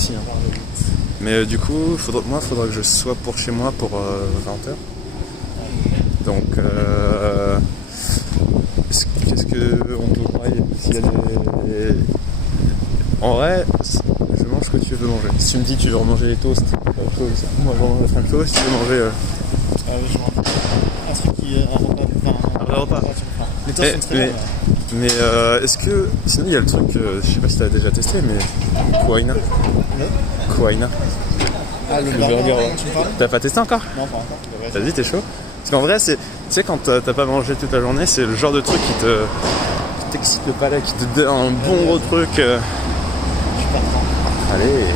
aussi. Hein. Mais du coup, faudra que je sois pour chez moi pour 20h. Donc, qu'est-ce qu'on peut parler s'il y a des... En vrai, je mange ce que tu veux manger. Si tu me dis que tu veux manger les toasts, moi je vais manger un toast, tu veux manger... Ah oui, je mange un truc qui est un vrai repas. Les toasts sont très bons. Mais est-ce que... Sinon il y a le truc, je sais pas si t'as déjà testé, mais... Kuaina. Kuaina. Ah, le burger, tu me parles ? T'as pas testé encore ? Non, pas encore. Vas-y, t'es chaud ? Parce qu'en vrai, c'est... Tu sais, quand t'as pas mangé toute la journée, c'est le genre de truc qui t'excite le palais, qui te donne un bon gros truc. Je suis partant. Allez.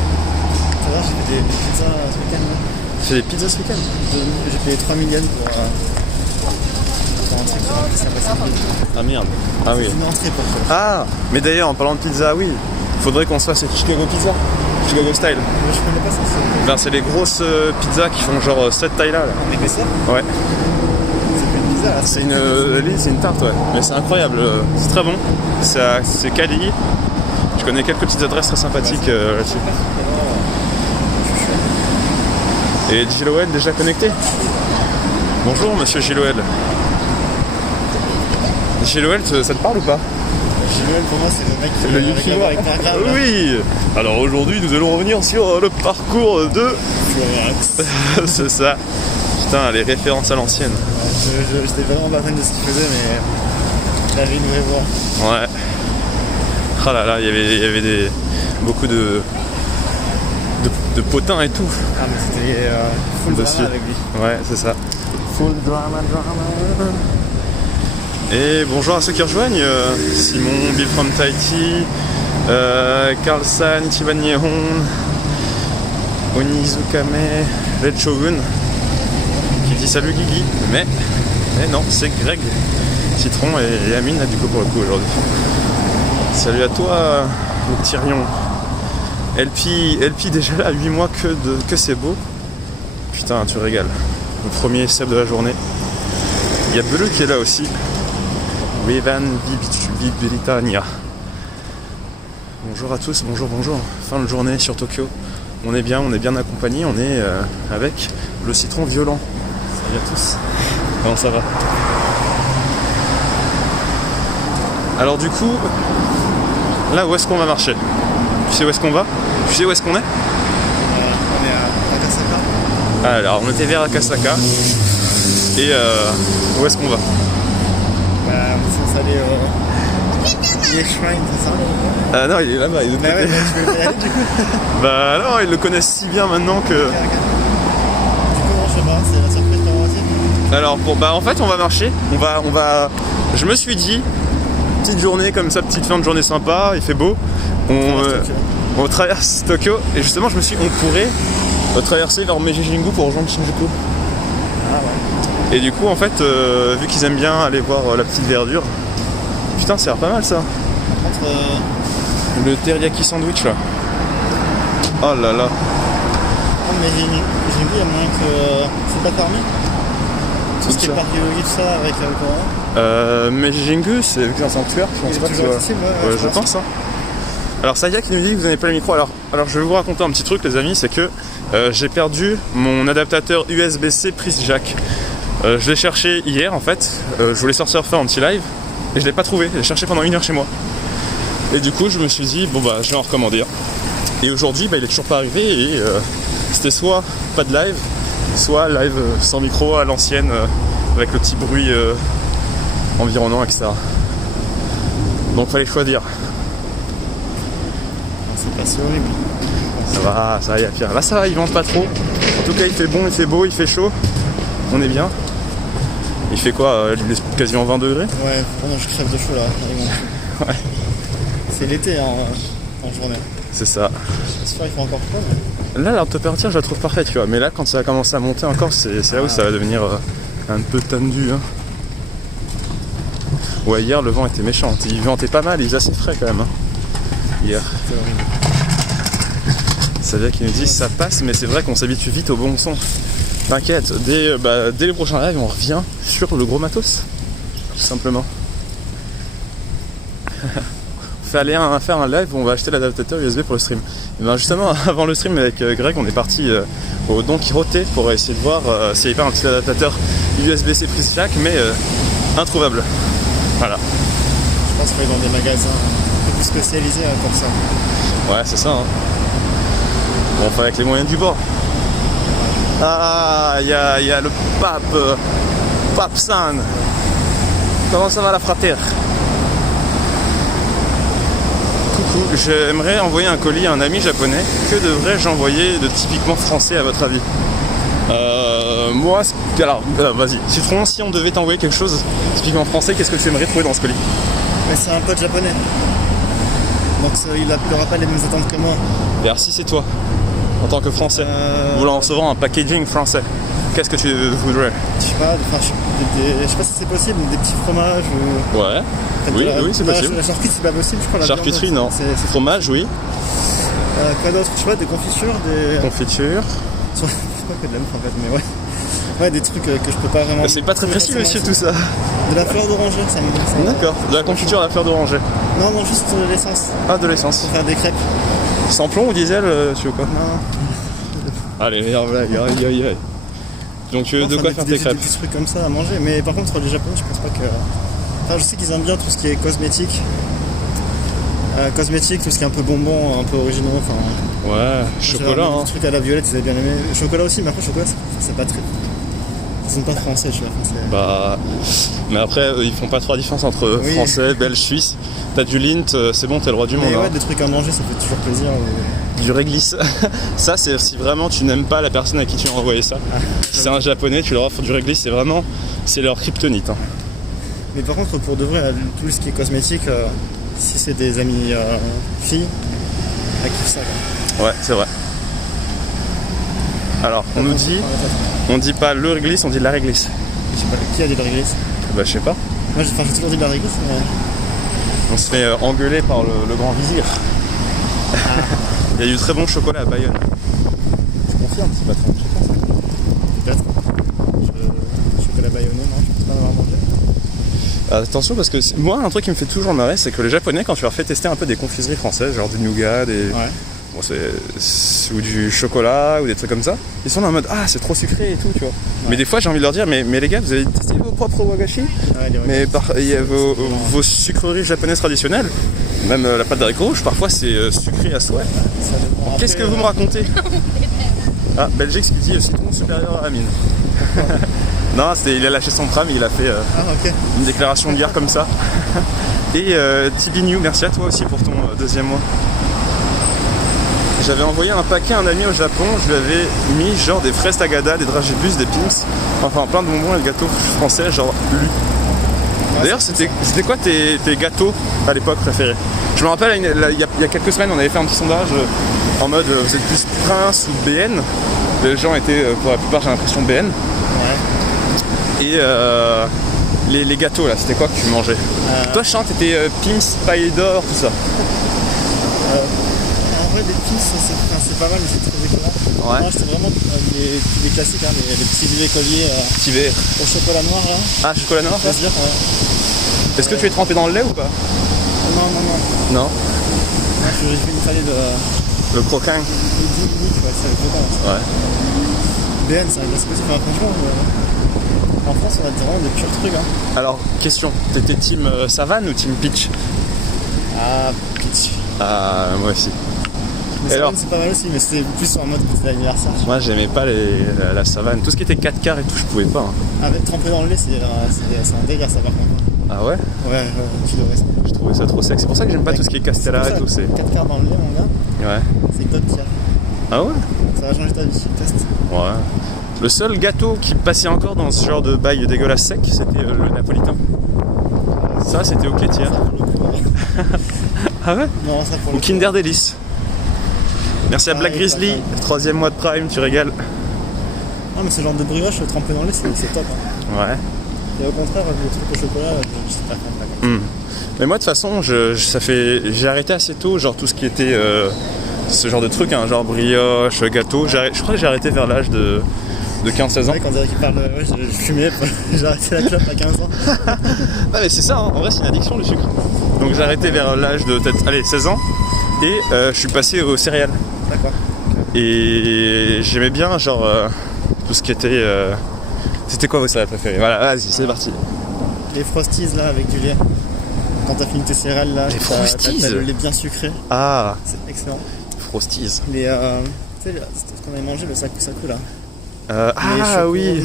Ça va, j'ai fait des pizzas ce week-end. Tu fais des pizzas ce week-end ? J'ai payé 3 000 yens pour un truc qui s'appelle. Ah merde. Ah oui. C'est une entrée pour toi. Ah, mais d'ailleurs, en parlant de pizza, oui. Faudrait qu'on se fasse cette Chicago Pizza. Chicago Style. Mais je connais pas ça. Ben, c'est les grosses pizzas qui font genre cette taille-là. Là. En épaisseur ? Ouais. C'est pas une pizza là. C'est une tarte, ouais. Mais c'est incroyable. C'est très bon. C'est quali. Je connais quelques petites adresses très sympathiques là-dessus. Et Gilloel déjà connecté. Bonjour monsieur Gilloel. Gilloel, ça te parle ou pas? Gilloel pour moi c'est le mec qui le YouTuber avec Margrave. Oui. Alors aujourd'hui nous allons revenir sur le parcours de... C'est ça. Putain, les références à l'ancienne. J'étais vraiment pas fan de ce qu'il faisait mais il avait une vraie voix. Ouais. Ah là là, il y avait beaucoup de potins et tout. Ah mais c'était full dessus. drama avec lui. Ouais, c'est ça. Full drama. Et bonjour à ceux qui rejoignent. Simon, Bill from Tahiti, Karl San, Chiban Nihon, Onizukame, Red Shogun, qui dit salut Guigui. Mais non, c'est Greg, Citron et Amine là, du coup pour le coup aujourd'hui. Salut à toi, le petit Rion. LP déjà là, 8 mois que c'est beau. Putain, tu régales. Le premier sub de la journée. Il y a Belu qui est là aussi. Wevan Bibritania. Bonjour à tous, bonjour. Fin de journée sur Tokyo. On est bien accompagné. On est avec le citron violent. Salut à tous. Comment ça va? Alors du coup, là où est-ce qu'on va marcher? Tu sais où est-ce qu'on va? Tu sais où est-ce qu'on est? On est à Akasaka. Alors on était vers Akasaka. Et où est-ce qu'on va? On est censé aller au Shrine, c'est ça? Ah non, il est là-bas, il est de Bah ouais, bah, tu veux y aller du coup? Bah non, ils le connaissent si bien maintenant que... Du coup, non, je sais pas, c'est la surprise pour moi aussi. Alors en fait on va marcher, on va... Je me suis dit, petite journée comme ça, petite fin de journée sympa, il fait beau. On traverse Tokyo et justement je me suis dit on pourrait traverser vers Meiji Jingu pour rejoindre Shinjuku. Ah ouais. Et du coup en fait vu qu'ils aiment bien aller voir la petite verdure, putain ça a l'air pas mal ça. Entre Le teriyaki sandwich là. Oh là là. mais j'ai vu, il y a moyen que c'est pas fermé. Tout ce qui est parc Yogi, tout ça avec le corona. Meiji Jingu c'est un sanctuaire, je pense pas que toujours accessible, ouais, je pense hein. Alors Saya qui nous dit que vous n'avez pas le micro, alors je vais vous raconter un petit truc les amis, c'est que j'ai perdu mon adaptateur USB-C prise jack. Je l'ai cherché hier en fait, je voulais sortir faire un petit live et je l'ai pas trouvé, je l'ai cherché pendant 1 heure chez moi. Et du coup je me suis dit bon bah je vais en recommander un. Et aujourd'hui bah, il est toujours pas arrivé et c'était soit pas de live, soit live sans micro à l'ancienne avec le petit bruit environnant etc. Donc fallait choisir. C'est pas si horrible. Ça va, il y a pire. Là ça va, il vente pas trop. En tout cas il fait bon, il fait beau, il fait chaud. On est bien. Il fait quoi il est quasiment 20 degrés. Ouais, vraiment je crève de chaud là. Ouais. C'est l'été en journée. C'est ça. J'espère qu'il fait encore froid. Mais... Là la température je la trouve parfaite tu vois. Mais là quand ça va commencer à monter encore, c'est là où ça va devenir un peu tendu. Hein. Ouais hier le vent était méchant. Il ventait pas mal, il faisait assez frais quand même. Hein. Hier. C'est horrible. C'est vrai qu'ils nous disent ça passe, mais c'est vrai qu'on s'habitue vite au bon son. T'inquiète, dès les prochains lives, on revient sur le gros matos. Tout simplement. On fait aller faire un live où on va acheter l'adaptateur USB pour le stream. Et ben justement, avant le stream avec Greg, on est parti au Don Quirote pour essayer de voir s'il n'y avait pas un petit adaptateur USB-C prise jack, mais introuvable. Voilà. Je pense qu'il y a dans des magasins un peu plus spécialisés pour ça. Ouais, c'est ça. Hein. Bon, enfin, avec les moyens du bord. Ah, il y a le Pape San. Comment ça va la frater? Coucou, j'aimerais envoyer un colis à un ami japonais. Que devrais-je envoyer de typiquement français à votre avis? Moi, alors vas-y, Citron, si on devait t'envoyer quelque chose typiquement français, qu'est-ce que tu aimerais trouver dans ce colis? Mais c'est un pote japonais. Donc il n'aura pas les mêmes attentes que moi. Et alors si c'est toi, en tant que français, voulant recevoir un packaging français, qu'est-ce que tu voudrais? Je sais pas, je sais pas si c'est possible, des petits fromages ou... Ouais, oui, c'est possible. La charcuterie c'est pas possible, je crois. La charcuterie viande, non. C'est fromage, oui. Quoi d'autre? Je sais pas, des confitures, des... Confitures. C'est pas que de la bouffe en fait, mais ouais. Ouais, des trucs que je peux pas vraiment... C'est pas très précis monsieur tout ça. De la fleur d'oranger, ça me... D'accord, de la confiture à la fleur d'oranger. Non, juste de l'essence. Ah, de l'essence. Pour faire des crêpes. Sans plomb ou diesel, tu veux quoi? Non. Allez, aïe. Donc de quoi faire tes crêpes? Des petits trucs comme ça à manger, mais par contre les japonais je pense pas que... Enfin je sais qu'ils aiment bien tout ce qui est cosmétique. Tout ce qui est un peu bonbon, un peu originaux, enfin... Ouais, chocolat hein. Des trucs à la violette, ils avaient bien aimé. Chocolat aussi, mais après chocolat c'est pas très... Ils sont pas français, tu vois. Bah... Mais après, ils font pas trop la différence entre français, belge, suisse. T'as du Lint, c'est bon, t'es le roi du monde. Mais ouais, hein. des trucs à manger, ça fait toujours plaisir. Du réglisse. Ça, c'est si vraiment tu n'aimes pas la personne à qui tu as envoyé ça. C'est un japonais, tu leur offres du réglisse, c'est vraiment... C'est leur kryptonite. Hein. Mais par contre, pour de vrai, tout ce qui est cosmétique, si c'est des amis filles, elles kiffent ça. Quoi. Ouais, c'est vrai. Alors, on dit pas le réglisse, on dit la réglisse. Je sais pas, qui a dit la réglisse? Bah, je sais pas. Moi, j'ai toujours dit la réglisse, mais... On se fait engueuler par le grand vizir. Il y a du très bon chocolat à Bayonne. Je confirme, c'est pas très bon chocolat. Peut-être. Chocolat bayonnais, non, je pense pas en avoir mangé. Attention parce que moi un truc qui me fait toujours marrer c'est que les japonais quand tu leur fais tester un peu des confiseries françaises, genre du nougat, bon, ou du chocolat ou des trucs comme ça, ils sont là en mode ah c'est trop sucré et tout tu vois. Ouais. Mais des fois j'ai envie de leur dire mais les gars vous avez testé vos propres wagashi? Mais il y a vos sucreries japonaises traditionnelles, même la pâte d'haricots rouge parfois c'est sucré à souhait. Qu'est-ce que vous me racontez? Ah Belgique qui dit citron supérieur à Amine. Non, il a lâché son tram, il a fait une déclaration de guerre comme ça. Et Tibi New, merci à toi aussi pour ton deuxième mois. J'avais envoyé un paquet à un ami au Japon, je lui avais mis genre des fraises tagada, des dragibus, des pins, enfin plein de bonbons et de gâteaux français, genre lui. D'ailleurs, c'était quoi tes gâteaux à l'époque préférés? Je me rappelle, il y a quelques semaines, on avait fait un petit sondage en mode vous êtes plus Prince ou BN. Les gens étaient, pour la plupart, j'ai l'impression BN. Et les gâteaux là, c'était quoi que tu mangeais? Toi, je sens que t'étais Pim's, paille d'or, tout ça. En vrai, des Pim's, c'est pas mal, mais c'est très écœurant. Ouais. Moi, c'était vraiment les classiques, hein, les petits bébés colliers au chocolat noir là. Ah, chocolat noir, ça? Est-ce que tu es trempé dans le lait ou pas? Non. Non. Il fallait le croquin. Le 10 minutes, ouais, c'est avec le temps. Ouais. BN, c'est un classique aussi, franchement. En France, on a vraiment des purs trucs. Hein. Alors, question, t'étais team Savane ou team Peach? Ah, Peach. Ah, moi aussi. Mais Savane, c'est pas mal aussi, mais c'était plus en mode petit anniversaire. Moi, j'aimais pas la Savane. Tout ce qui était 4 quarts et tout, je pouvais pas. Hein. Avec trempé dans le lait, c'est un délire, ça par contre. Ah ouais? Ouais, tu devrais ça. Je trouvais ça trop sec. C'est pour ça que j'aime pas tout ce qui est Castella et tout. 4 quarts dans le lait, mon gars. Ouais. C'est top tiers. Ah ouais? Ça va changer ta vie, test. Ouais. Le seul gâteau qui passait encore dans ce genre de bail dégueulasse sec, c'était le napolitain. Ça, c'était ok tiers. Ah ouais? Non, ça pour le Ou Kinder Delice. Merci à Black Grizzly, 3e mois de Prime, tu régales. Non, mais ce genre de brioche trempé dans le lait, c'est top. Hein. Ouais. Et au contraire, le truc au chocolat, je sais pas quand. Mais moi, de toute façon, j'ai arrêté assez tôt, genre tout ce qui était ce genre de truc, hein, genre brioche, gâteau. Je crois que j'ai arrêté vers l'âge de de 15-16 ans. Ouais, quand on dirait qu'il parle, ouais, je fumais, j'ai arrêté la clope à 15 ans. Ah mais c'est ça, hein. En vrai c'est une addiction le sucre. Donc j'ai arrêté vers l'âge de peut-être, allez, 16 ans et je suis passé aux céréales. D'accord. Et j'aimais bien genre tout ce qui était... C'était quoi vos céréales préférées? Voilà, vas-y, c'est parti. Les Frosties là avec du lait. Quand t'as fini tes céréales là, Les Frosties. t'as le lait bien sucré. Ah, C'est excellent. Frosties. Les, tu sais, ce qu'on avait mangé, le sac là. Ah oui.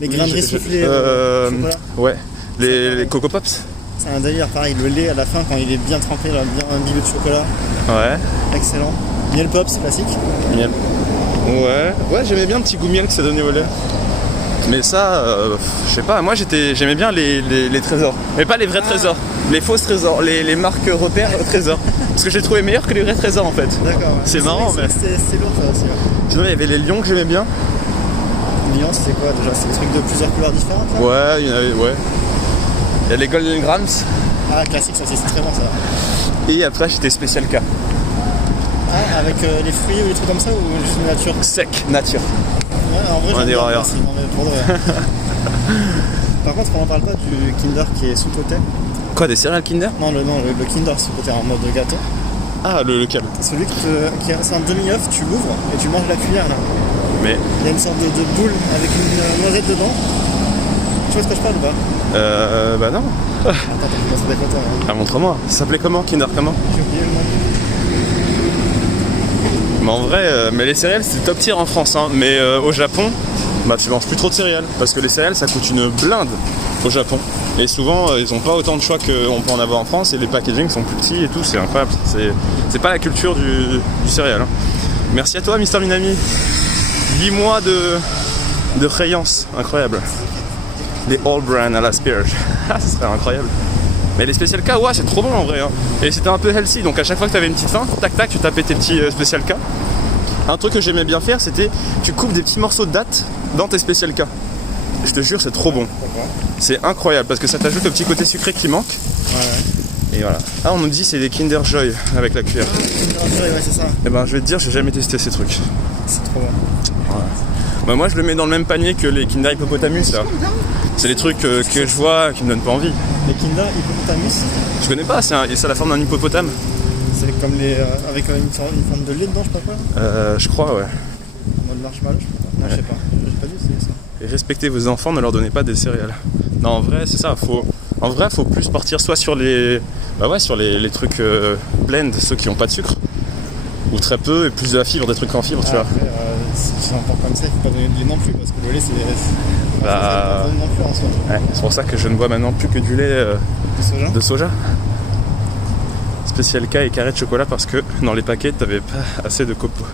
Les graineries soufflées chocolat. Ouais, les Coco Pops. C'est un délire, pareil, le lait à la fin quand il est bien trempé, là, bien imbibé de chocolat. Ouais. Excellent. Miel Pops, classique. Miel. Ouais, j'aimais bien le petit goût miel que ça donnait au lait. Mais ça, je sais pas, moi j'aimais bien les trésors. Mais pas les vrais trésors, les fausses trésors, les marques repères trésors. Parce que je les trouvais meilleurs que les vrais trésors en fait. D'accord, ouais. C'est marrant, mais. C'est lourd ça aussi. Ouais. Sinon, il y avait les lions que j'aimais bien. Lion, c'était quoi déjà? C'est des trucs de plusieurs couleurs différentes là? Ouais, il y en avait, ouais. Il y a les Golden Grams. Ah, classique, ça c'est très bon ça. Et après, j'étais Special K. Ah, avec les fruits ou des trucs comme ça ou juste nature? Sec, nature. Ouais, en vrai, On j'aime est bien rien. aussi, non, mais pour de vrai. Par contre, on en parle pas du Kinder qui est sous-côté. Quoi, des céréales Kinder? Non, le Kinder sous-côté en mode gâteau. Ah, lequel? C'est celui c'est un demi-œuf, tu l'ouvres et tu manges la cuillère là. Mais. Il y a une sorte de boule avec une noisette dedans. Tu vois ce que je parle ou pas? Bah non. Attends, je vais passer des photos. Hein. Ah, montre-moi. Ça s'appelait comment? Kinder comment? J'ai oublié le nom. Mais en vrai, mais les céréales c'est top tier en France, hein. Mais au Japon, bah tu manges plus trop de céréales parce que les céréales ça coûte une blinde au Japon. Et souvent ils ont pas autant de choix qu'on peut en avoir en France et les packaging sont plus petits et tout, c'est incroyable. C'est pas la culture du céréal. Hein. Merci à toi Mister Minami. 8 mois de créance, incroyable. Les All Brand à l'asperge. Ah, ce serait incroyable. Mais les Special K, ouais, c'est trop bon en vrai. Hein. Et c'était un peu healthy, donc à chaque fois que tu avais une petite faim, tac tac, tu tapais tes petits Special K. Un truc que j'aimais bien faire, c'était tu coupes des petits morceaux de date dans tes Special K. Je te jure, c'est trop bon. C'est incroyable parce que ça t'ajoute le petit côté sucré qui manque. Ouais. Et voilà. Ah, on nous dit c'est des Kinder Joy avec la cuillère. Kinder Joy, ouais, c'est ça. Et ben, je vais te dire, j'ai jamais testé ces trucs. C'est trop bon. Ouais. Bah, moi, je le mets dans le même panier que les Kinder Hippopotamus là. C'est des trucs que je vois qui me donnent pas envie. Les Kinder Hippopotamus, Je connais pas, c'est la forme d'un hippopotame. c'est comme les. Avec une forme de lait dedans, je sais pas quoi. Je crois, ouais. En mode marshmallow, je sais pas. Non, je sais pas. J'ai pas dit, c'est ça. Et respectez vos enfants, ne leur donnez pas des céréales. Non, en vrai, c'est ça. En vrai, faut plus partir soit sur les. Bah ouais, sur les trucs blend, ceux qui ont pas de sucre. Ou très peu, et plus de la fibre, des trucs en fibre, tu vois. Après, si c'est encore comme ça, il faut pas donner de lait non plus, parce que le lait, c'est Bah, pas non plus en soi. Ouais, c'est pour ça que je ne bois maintenant plus que du lait De soja. de soja. Special K et carré de chocolat parce que dans les paquets, t'avais pas assez de copeaux.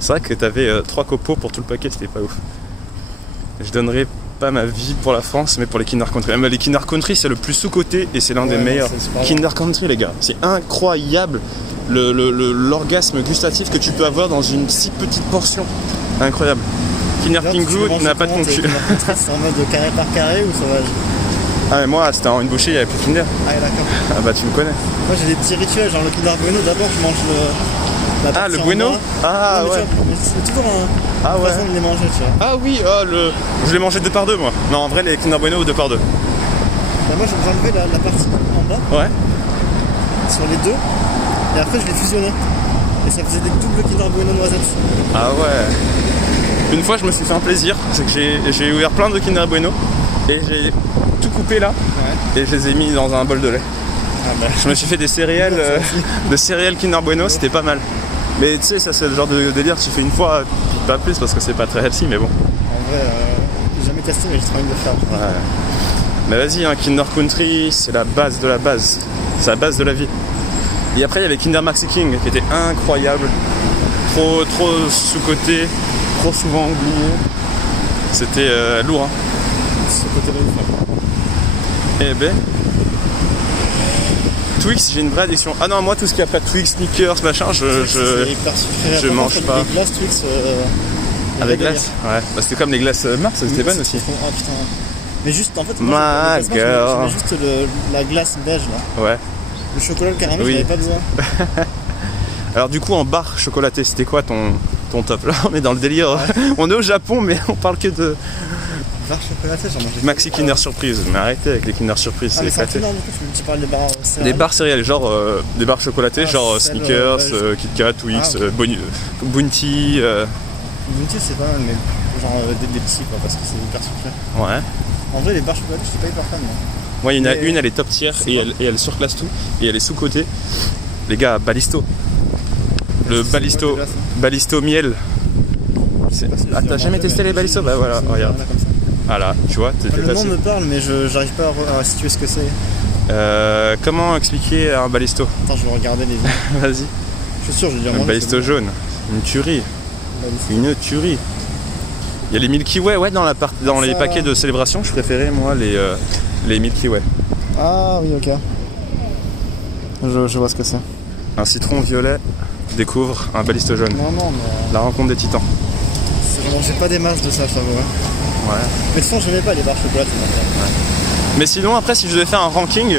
C'est vrai que t'avais 3 copeaux pour tout le paquet, c'était pas ouf. Je donnerais pas ma vie pour la France, mais pour les Kinder Country. Mais les Kinder Country, c'est le plus sous-coté et c'est l'un des Ouais, meilleurs. c'est super Kinder Country, les gars, c'est incroyable l'orgasme gustatif que tu peux avoir dans une si petite portion. Incroyable. Kinder Là, King tu Glue manges n'a pas de comment, concu. C'est en mode carré par carré ou sauvage? Ah, mais moi, c'était en une bouchée, il y avait plus de Kinder. Ah, d'accord. Ah, bah, tu me connais. Moi j'ai des petits rituels, genre le Kinder Bueno, d'abord je mange la Ah, partie le en Bueno. bas. Ah, Non, mais ouais. tu vois, mais c'est toujours Ah, une ouais. façon de les manger, tu vois. Ah oui, je l'ai mangé 2 par 2 moi. Non, en vrai, les Kinder Bueno 2 par 2. Bah, moi j'enlevais la partie en bas Ouais. sur les deux et après je les fusionnais. Et ça faisait des doubles Kinder Bueno noisettes. Ah ouais. Une fois, je me suis fait un plaisir. C'est que j'ai ouvert plein de Kinder Bueno et j'ai tout coupé là Ouais. et je les ai mis dans un bol de lait. Ah bah. Je me suis fait des céréales, de céréales Kinder Bueno, c'était pas mal. Mais tu sais, ça c'est le genre de délire, tu fais une fois, puis pas plus parce que c'est pas très healthy, mais bon. En vrai, j'ai jamais testé mais j'ai trop envie de le faire. Ouais. Mais vas-y, hein, Kinder Country, c'est la base de la base. C'est la base de la vie. Et après, il y avait Kinder Maxi King qui était incroyable. Trop sous-coté, trop souvent oublié. C'était lourd, hein. Ce côté-là, il faut. Eh ben. Twix, j'ai une vraie addiction. Ah non, moi, tout ce qui est après Twix, Snickers, machin, C'est hyper sucré. je Par mange contre, pas. Les glaces Twix. avec glace. Ouais. Bah, c'était comme les glaces Mars, c'était bonne aussi. Oh putain. Mais juste, en fait, Ma moi, je girl. mets juste la glace beige là. Ouais. Le chocolat, le caramel, Oui. j'en avais pas besoin. Alors du coup, en barre chocolatée, c'était quoi ton ton top. Là, on est dans le délire. On est au Japon, mais on parle que de Barres chocolatées, j'en mange. Maxi Kinder Surprise. Mais arrêtez avec les Kinder Surprise, Ah, c'est mais c'est un éclaté. peu énorme, du coup, tu parles des barres céréales. Des barres céréales, genre des barres chocolatées, Ah, genre celles, Snickers, ouais, Kit Kat, Twix, Ah, ok. Bounty. Bounty, c'est pas mal, mais genre des petits, quoi, parce que c'est hyper sucré. Ouais. En vrai, les barres chocolatées, je suis pas hyper fan, moi. Moi, il y en a Mais- une, elle est top tier c'est et bon. elle surclasse tout. Et elle est sous-cotée. Les gars, Balisto. Le C'est Balisto. quoi, dégueulasse, hein. Balisto miel. Je sais pas si Ah, j'ai t'as jamais mangé, testé mais les Balisto? Bah voilà, c'est- regarde. il y en a comme ça. Ah là, tu vois, t'es Le nom facile. me parle, mais j'arrive pas à situer ce que c'est. Comment expliquer un Balisto? Attends, je vais regarder les images. Vas-y. Je suis sûr, je vais dire Un moi. Balisto jaune. Une tuerie. Une tuerie. Il y a les Milky Way, ouais, dans les Ça, paquets de célébration. Je préférais, moi, les Milky Way. Ah oui, ok. Je vois ce que c'est. Un citron violet découvre un Balisto jaune. Non, non, mais La rencontre des titans. j'en mangeais pas des masses de ça, je t'avoue. Hein. Ouais. Mais de toute façon, je n'aimais pas les barres chocolatées. Mais sinon, après, si je devais faire un ranking,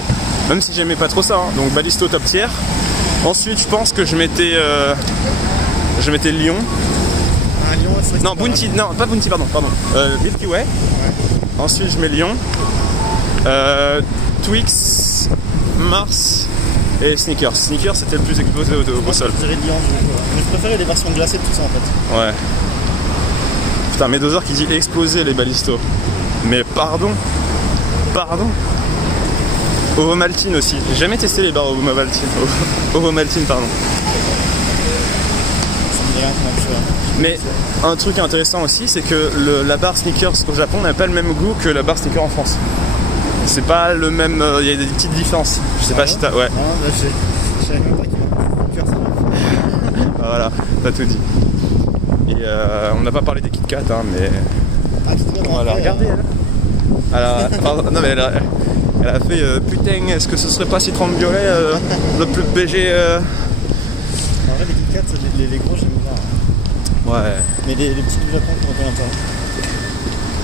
même si j'aimais pas trop ça, hein, donc Balisto top tier. Ensuite, je pense que je mettais Lyon. Un lion, c'est vrai que Non, c'est pas Bounty, non, pas Bounty, pardon. Milky Way. Ensuite, je mets Lyon. Twix, Mars et Snickers. Snickers, c'était le plus exposé au mal. sol. Je dirais lion, du coup. Mais je préférais les versions glacées de tout ça, en fait. Ouais. Putain, Medozer qui dit exploser les Balisto. Mais pardon. Pardon. Ovomaltine aussi. J'ai jamais testé les barres Ovomaltine. Ovomaltine, pardon. Ça me dit rien, même chose. Mais un truc intéressant aussi, c'est que la barre Snickers au Japon n'a pas le même goût que la barre Snickers en France. C'est pas le même. Il y a des petites différences. Je sais pas si t'as. Ouais, Non, là, je savais même pas qu'il y avait un cœur, ça. voilà, t'as tout dit. Et on n'a pas parlé des Kit Kat, hein, mais. Ah, tu On va la regarder, elle. Pardon, non, mais elle a fait putain, est-ce que ce serait pas citron violet le plus BG En vrai, les Kit Kat, les gros, j'aime bien. Hein. Ouais. Mais les petits du Japon, je me rappelle pas.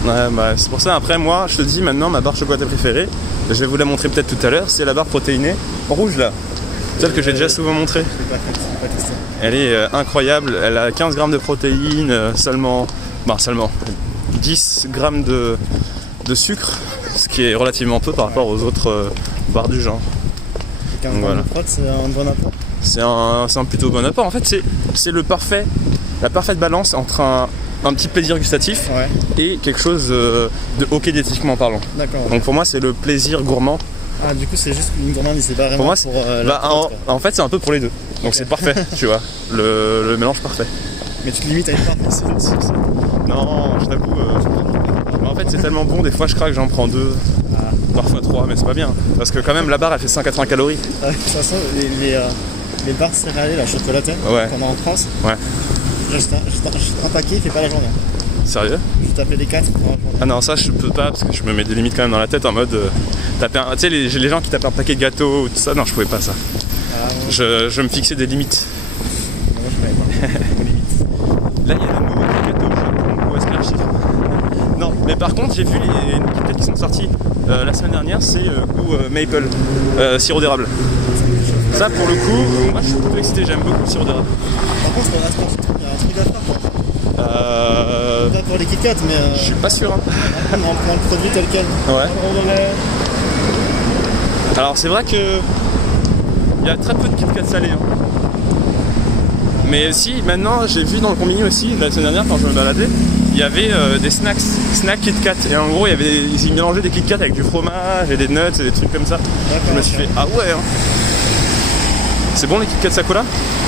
Ouais, bah, c'est pour ça, après moi, je te dis maintenant, ma barre chocolatée préférée, je vais vous la montrer peut-être tout à l'heure, c'est la barre protéinée en rouge là. Celle que j'ai déjà souvent montrée. Je l'ai pas fait, je l'ai pas testé. Elle est incroyable, elle a 15 grammes de protéines, seulement 10 grammes de sucre, ce qui est relativement peu par rapport aux autres barres du genre. 15 Voilà. grammes de prot, c'est un bon apport. C'est un plutôt bon apport. En fait, c'est la parfaite balance entre un petit plaisir gustatif Ouais, et quelque chose de ok diététiquement parlant. d'accord. Donc pour moi, c'est le plaisir gourmand. Ah, du coup, c'est juste une gourmandise, c'est pas vraiment Pour moi, la prot, quoi. en fait, c'est un peu pour les deux. Donc c'est parfait, tu vois. Le mélange parfait. Mais tu te limites à une part. Non, je t'avoue. Mais en fait, c'est tellement bon, des fois, je craque, j'en prends 2, parfois 3, mais c'est pas bien. Parce que quand même, la barre, elle fait 180 calories. De toute façon, les barres céréales, la chocolatée, Ouais. qu'on a en France, Ouais. juste un paquet, il fait pas la journée. Sérieux? Je tapais les 4 pour la journée. Ah non, ça je peux pas parce que je me mets des limites quand même dans la tête en mode taper tu sais les gens qui tapent un paquet de gâteaux ou tout ça, non je pouvais pas ça. Ah, moi, Je me fixais des limites. moi, je m'avais pas. Limite. Là il y a le nouveau Kit Kat au Japon, où est-ce qu'il y a le chiffre? Non, mais par contre j'ai vu les Kit Kat qui sont sortis la semaine dernière, c'est goût maple, sirop d'érable. Ça pour le coup, moi je suis plutôt excité, j'aime beaucoup le sirop d'érable. Par contre, il y a un truc à faire, quoi. Pas pour les Kit Kat, mais Je suis pas sûr. Hein. on prend le produit tel quel. Ouais. Alors c'est vrai que il y a très peu de Kit Kat salés. Hein. Mais si, maintenant j'ai vu dans le combini aussi, la semaine dernière quand je me baladais, il y avait des snacks Kit Kat. Et en gros ils mélangeaient des Kit Kat avec du fromage et des nuts et des trucs comme ça. Je me suis fait ah ouais hein. C'est bon les Kit Kat Sakura?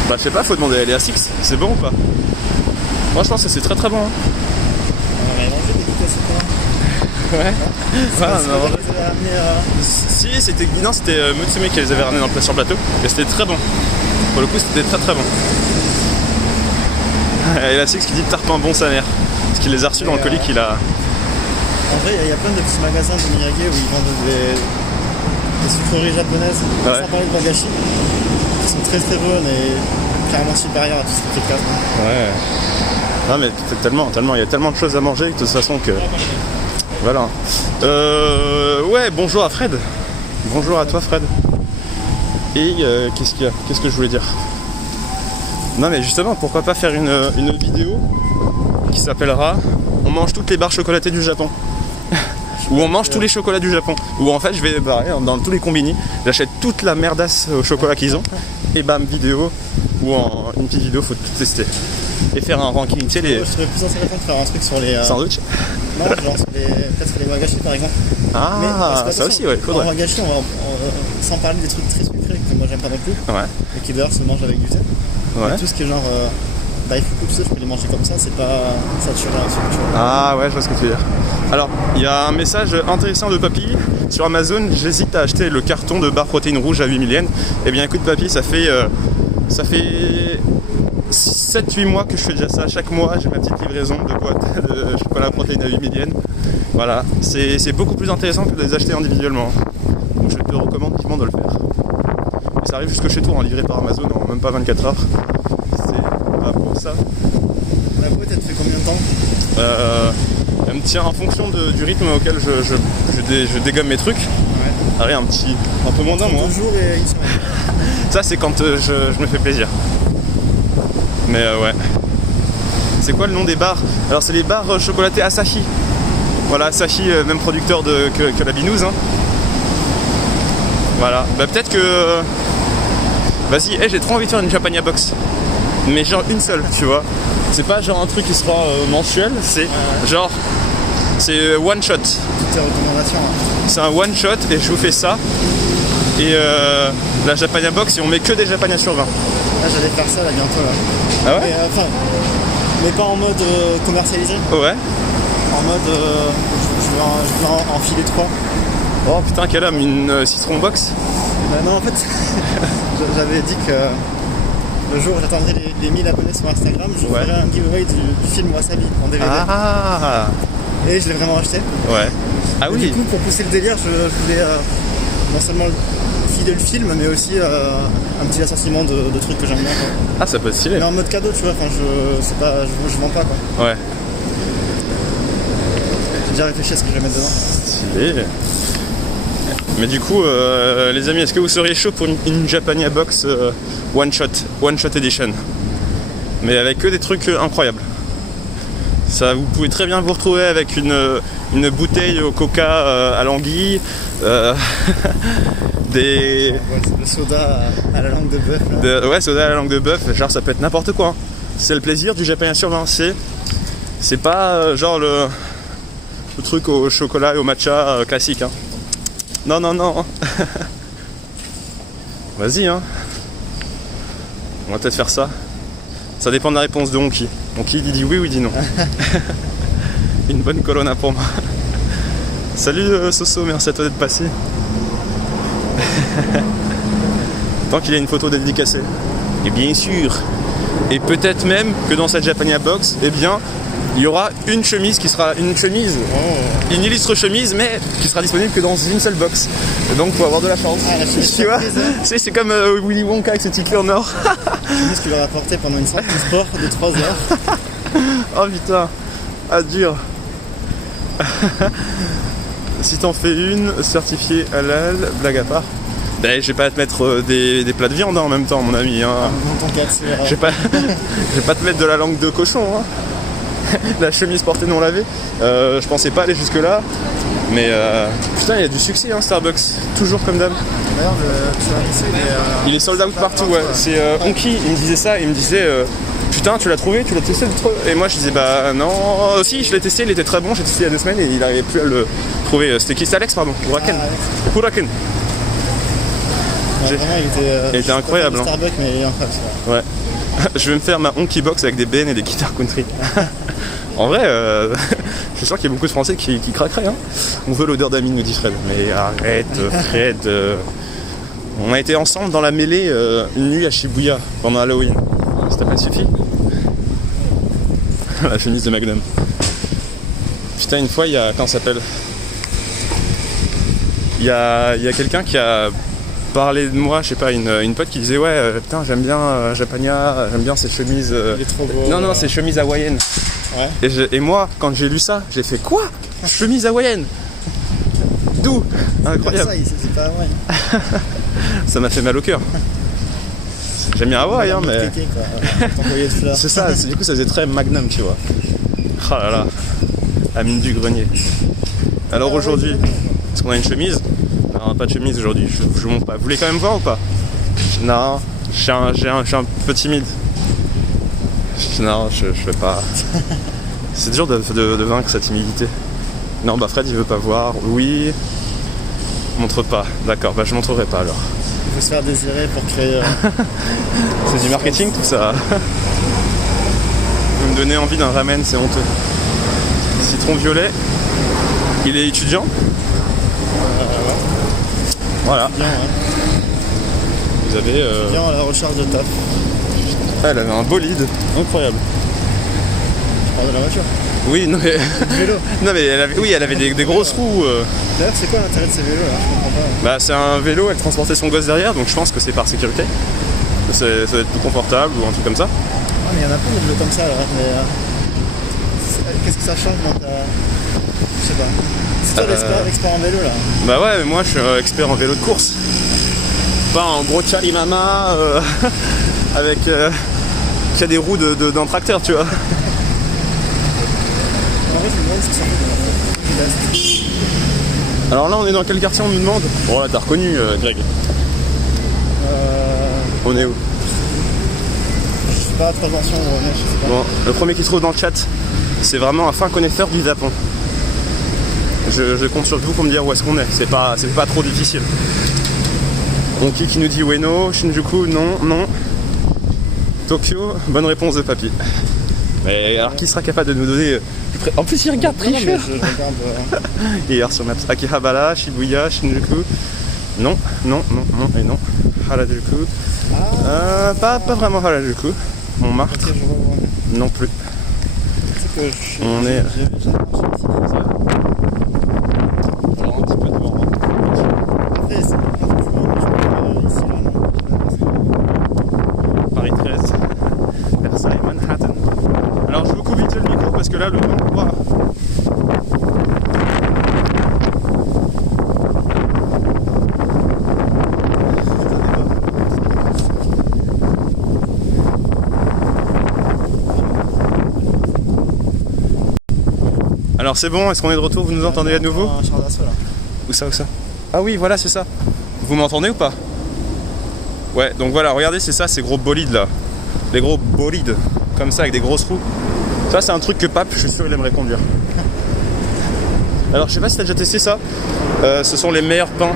Bah je sais pas, faut demander à Léa Six, c'est bon ou pas? Moi je pense que c'est très très bon. Hein. On avait mangé des Kit Kat Sakura. Ouais. C'est Ah, pas non. ça qu'ils avaient amené Si, c'était Mutsume qui les avait ramenés sur le plateau et c'était très bon. Pour le coup, c'était très très bon. Et la Six qui dit tarpin bon sa mère. Parce qu'il les a reçus dans le colis qu'il a. En vrai, il y a plein de petits magasins de Miyagi où ils vendent des sucreries japonaises, Ouais. sans parler de Wagashi, qui sont très très bonnes et carrément supérieures à tout ce qui est Kit Kat. Ouais. Non mais il y a tellement de choses à manger de toute façon que. Voilà. Ouais, bonjour à Fred. Bonjour à toi Fred. Et qu'est-ce qu'il y a? Qu'est-ce que je voulais dire? Non mais justement, pourquoi pas faire une vidéo qui s'appellera On mange toutes les barres chocolatées du Japon. Ou on mange tous les chocolats du Japon. Ou en fait je vais dans tous les combini, j'achète toute la merdasse au chocolat qu'ils ont, et bam, vidéo, ou une petite vidéo, faut tout tester. Et faire un ranking, tu sais les... Je serais plus intéressant de faire un truc sur les... Sandwich. Non, genre peut-être sur les wagashi par exemple. Ah, ça aussi, ouais, faudrait. En wagashi, sans parler des trucs très sucrés que moi j'aime pas non plus, Ouais. et qui d'ailleurs se mangent avec du thé. Ouais. Mais tout ce qui est genre daifuku, tout ça, je peux les manger comme ça, c'est pas saturé en sucre, tu vois. Ah ouais, je vois ce que tu veux dire. Alors, il y a un message intéressant de Papy sur Amazon. J'hésite à acheter le carton de barres protéines rouges à 8000 yens. Eh bien écoute Papy, ça fait 7-8 mois que je fais déjà ça. Chaque mois, j'ai ma petite livraison de boîtes de chocolat protéines à 8000 yens. Voilà, c'est beaucoup plus intéressant que de les acheter individuellement. Donc je te recommande vivement de le faire. Et ça arrive jusque chez toi, livré par Amazon en même pas 24 heures. C'est pas pour ça. La boîte, elle te fait combien de temps? Elle me tient en fonction du rythme auquel je dégomme mes trucs. Ouais. Allez, un peu moins d'un mois. 2 jours et une semaine. Ça, c'est quand je me fais plaisir. Mais ouais. C'est quoi le nom des bars? Alors, c'est les bars chocolatées Asahi. Voilà, Asahi, même producteur que la Binouze. Hein. Voilà. Bah, peut-être que. Vas-y, j'ai trop envie de faire une Japania Box. Mais genre une seule, tu vois. C'est pas genre un truc qui sera mensuel, c'est genre. C'est one shot. Toutes tes recommandations. Hein. C'est un one shot et je vous fais ça. Et la Japania Box, et on met que des Japania sur 20. Là, j'allais faire ça là bientôt là. Ah ouais? Mais pas en mode commercialisé. Ouais. En mode je vais en filer 3. Oh putain, quel homme, une citron box? Non, en fait, j'avais dit que le jour où j'atteindrai les 1000 abonnés sur Instagram, je ferai un giveaway du film Wasabi en DVD. Ah. Et je l'ai vraiment acheté. Ouais. Ah oui. Du coup, pour pousser le délire, je voulais non seulement filer le film, mais aussi un petit assortiment de trucs que j'aime bien. Quoi. Ah, ça peut être stylé. Mais en mode cadeau, tu vois, je vends pas quoi. Ouais. J'ai déjà réfléchi à ce que je vais mettre dedans. Stylé. Mais du coup, les amis, est-ce que vous seriez chaud pour une Japania Box one shot edition? Mais avec que des trucs incroyables. Ça, vous pouvez très bien vous retrouver avec une bouteille au coca à l'anguille, des... Le soda à la langue de bœuf. Ouais, soda à la langue de bœuf, genre ça peut être n'importe quoi. Hein. C'est le plaisir du Japania sur 20. C'est pas genre le truc au chocolat et au matcha classique. Hein. Non. Vas-y, hein. On va peut-être faire ça. Ça dépend de la réponse de Honky. Honky, il dit oui ou il dit non. Une bonne Corona pour moi. Salut Soso, merci à toi d'être passé. Tant qu'il y a une photo dédicacée. Et bien sûr. Et peut-être même que dans cette Japania Box, eh bien, il y aura une chemise qui sera une illustre chemise, mais qui sera disponible que dans une seule box. Et donc, faut avoir de la chance. Ah, la chemise, tu vois, c'est comme Willy Wonka avec ses petites clés en or. Chemise qu'il aurait apporté pendant une séance de sport de 3 heures. Oh putain, ah dur. Si t'en fais une, certifiée halal, blague à part. Ben, je vais pas te mettre des plats de viande en même temps, mon ami. Hein. Dans ton cas, c'est vrai. Je vais pas te mettre de la langue de cochon. Hein. La chemise portée non lavée. Je pensais pas aller jusque là. Mais putain, il y a du succès, hein, Starbucks. Toujours comme d'hab. D'ailleurs, il est sold out partout, ouais. C'est Honky, il me disait ça. Il me disait putain, tu l'as trouvé, tu l'as testé le truc. Et moi, je disais bah non. Si, je l'ai testé, il était très bon. J'ai testé il y a 2 semaines et il n'arrivait plus à le trouver. C'était qui? C'est Alex, pardon. Huracan. Huracan. Vraiment, il était incroyable. Hein. Starbucks, mais il est incroyable. Ouais. Je vais me faire ma Honky Box avec des BN et des guitares country. En vrai, je suis sûr qu'il y a beaucoup de Français qui craqueraient. Hein. On veut l'odeur d'Amine, nous dit Fred. Mais arrête, Fred. On a été ensemble dans la mêlée une nuit à Shibuya pendant Halloween. Ça t'a pas suffi? La chemise de Magnum. Putain, une fois, il y a... Comment ça s'appelle? Il y a quelqu'un qui a parlé de moi, je sais pas, une pote qui disait ouais, putain, j'aime bien Japania, j'aime bien ces chemises... Il est trop beau. Non, ces chemises hawaïennes. Ouais. Et moi, quand j'ai lu ça, j'ai fait quoi? Chemise hawaïenne? D'où? Incroyable. C'est pas vrai. Ça m'a fait mal au cœur. J'aime bien Hawaï, hein, mais... Ton collier de fleurs. C'est ça, du coup ça faisait très Magnum, tu vois. Ah là là, la mine du grenier. Alors aujourd'hui, est-ce qu'on a une chemise? Non, pas de chemise aujourd'hui, je vous montre pas. Vous voulez quand même voir ou pas? Non, je suis un peu timide. Non, je fais pas. C'est dur de vaincre sa timidité. Non, bah Fred il veut pas voir. Oui. Montre pas. D'accord, bah je montrerai pas alors. Il faut se faire désirer pour créer. C'est du marketing tout ça. Vous me donnez envie d'un ramen, c'est honteux. Citron violet. Il est étudiant. Voilà. Bien, ouais. Vous avez. Bien à la recherche de taf. Ah, elle avait un bolide. Incroyable. Tu parles de la voiture? Oui, non mais. Vélo. Non mais elle avait des grosses roues. D'ailleurs, c'est quoi l'intérêt de ces vélos là? Je comprends pas. Bah c'est un vélo, elle transportait son gosse derrière, donc je pense que c'est par sécurité. Ça doit être plus confortable ou un truc comme ça. Ah, mais il y en a plein de vélos comme ça là. Mais qu'est-ce que ça change dans ta. Je sais pas. C'est toi l'expert en vélo là? Bah ouais, mais moi je suis expert en vélo de course. Pas un gros chalimama avec qui a des roues d'un tracteur, tu vois. En vrai, je me demande ce que ça fait de Alors là, on est dans quel quartier, on me demande? Bon là, t'as reconnu, Greg. On est où? Je sais pas, prévention ou je sais pas. Bon, le premier qui se trouve dans le chat, c'est vraiment un fin connaisseur du Japon. Je compte sur vous pour me dire où est-ce qu'on est. C'est pas trop difficile. Onki qui nous dit Ueno, Shinjuku, non. Tokyo, bonne réponse de papy. Mais alors qui sera capable de nous donner... En plus il regarde tricheur. Je regarde... Hier sur Maps. Akihabara, Shibuya, Shinjuku. Non, et non. Harajuku. Pas vraiment Harajuku. Montmartre. Ok, je vois. Non plus. Tu sais que On est... j'ai Alors un petit peu devant. après, c'est un peu plus loin, ici là, non? Paris 13. Versailles, Manhattan. Alors je vous coupe vite le micro parce que là le temps... Voilà. Alors c'est bon, est-ce qu'on est de retour? Vous nous entendez à nouveau? Un char d'assaut là. Où ça? Ah oui, voilà, c'est ça. Vous m'entendez ou pas? Ouais, donc voilà, regardez, c'est ça, ces gros bolides là. Les gros bolides, comme ça, avec des grosses roues. Ça, c'est un truc que Pape, je suis sûr, il aimerait conduire. Alors, je sais pas si t'as déjà testé ça. Ce sont les meilleurs pains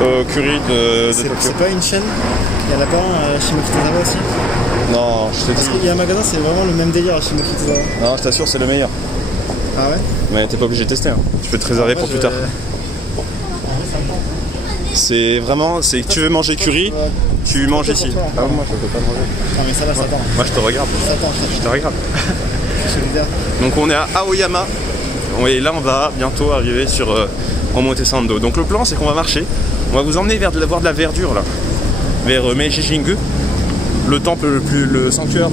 au curry de Tokyo. C'est pas une chaîne? Il y en a pas un à Shimokitazawa aussi? Non, je te Parce dis. qu'il y a un magasin, c'est vraiment le même délire à Shimokitazawa. Non, je t'assure, c'est le meilleur. Ah ouais? Mais t'es pas obligé de tester, hein. Tu peux te réserver pour plus tard. C'est vraiment, c'est que tu veux manger curry, tu manges ici. Ah, moi je peux pas manger. Non mais ça va, ça attend. Moi je te regarde. Je te regarde. Je suis solidaire. Donc on est à Aoyama. Et là on va bientôt arriver sur Omotesando. Donc le plan c'est qu'on va marcher. On va vous emmener vers voir de la verdure là. Vers Meiji Jingu. Le temple le sanctuaire.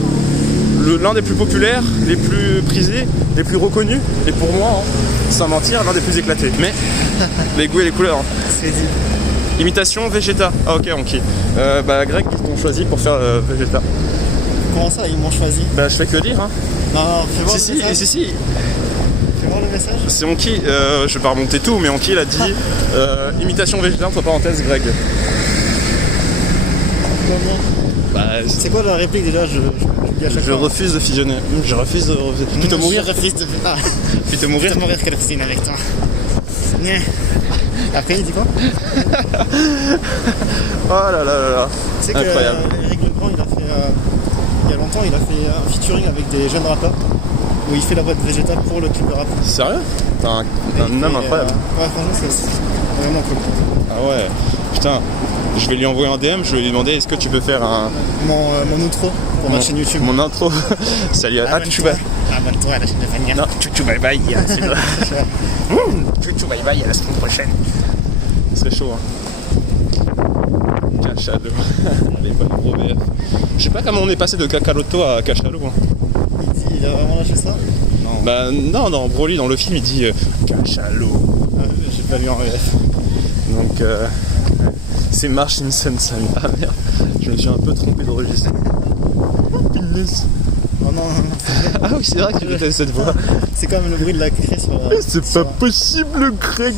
L'un des plus populaires, les plus prisés, les plus reconnus. Et pour moi, hein, sans mentir, l'un des plus éclatés. Mais les goûts et les couleurs. Hein. C'est dit. Imitation Vegeta. Ah ok, bah Greg, qu'est-ce qu'on choisit pour faire Vegeta? Comment ça, ils m'ont choisi? Bah je fais que le dire hein. Non, fais voir le message. Si. Fais voir le message. C'est Onki, je vais pas remonter tout, mais Onki il a dit imitation Vegeta entre parenthèses Greg. Bah, c'est quoi la réplique déjà? Je refuse de fusionner. Je refuse de... Plutôt mourir. Je refuse de... Ah. Plutôt mourir. Plutôt mourir que de piscine avec toi. Après il dit quoi? Oh là là là là. Tu sais que incroyable. Eric Legrand il a fait il y a longtemps il a fait un featuring avec des jeunes rappeurs où il fait la voix de Vegeta pour le clip de rap. Sérieux? T'as un homme incroyable. Ouais franchement c'est vraiment cool. Ah ouais. Putain. Je vais lui envoyer un DM, je vais lui demander est-ce que tu peux faire un... Mon outro pour ma chaîne YouTube. Mon intro. Salut à Chuchuba. Abonne-toi à la chaîne de Fania. Non, Chuchu bye bye. Chuchu bye bye, à la semaine prochaine. Ce serait chaud hein. Cachalo. Les bonnes gros VF. Je sais pas comment on est passé de Kakaroto à Cachalo hein. Il a vraiment lâché ça? Non. Bah non, dans Broly, dans le film, il dit Cachalo. Ah, j'ai pas lu en VF. Donc C'est Marge Simpson, ça. Ah merde, je me suis un peu trompé de registre. Oh non, Ah oui, c'est vrai que tu étais cette voix. c'est comme le bruit de la craie sur la... C'est pas possible, Greg.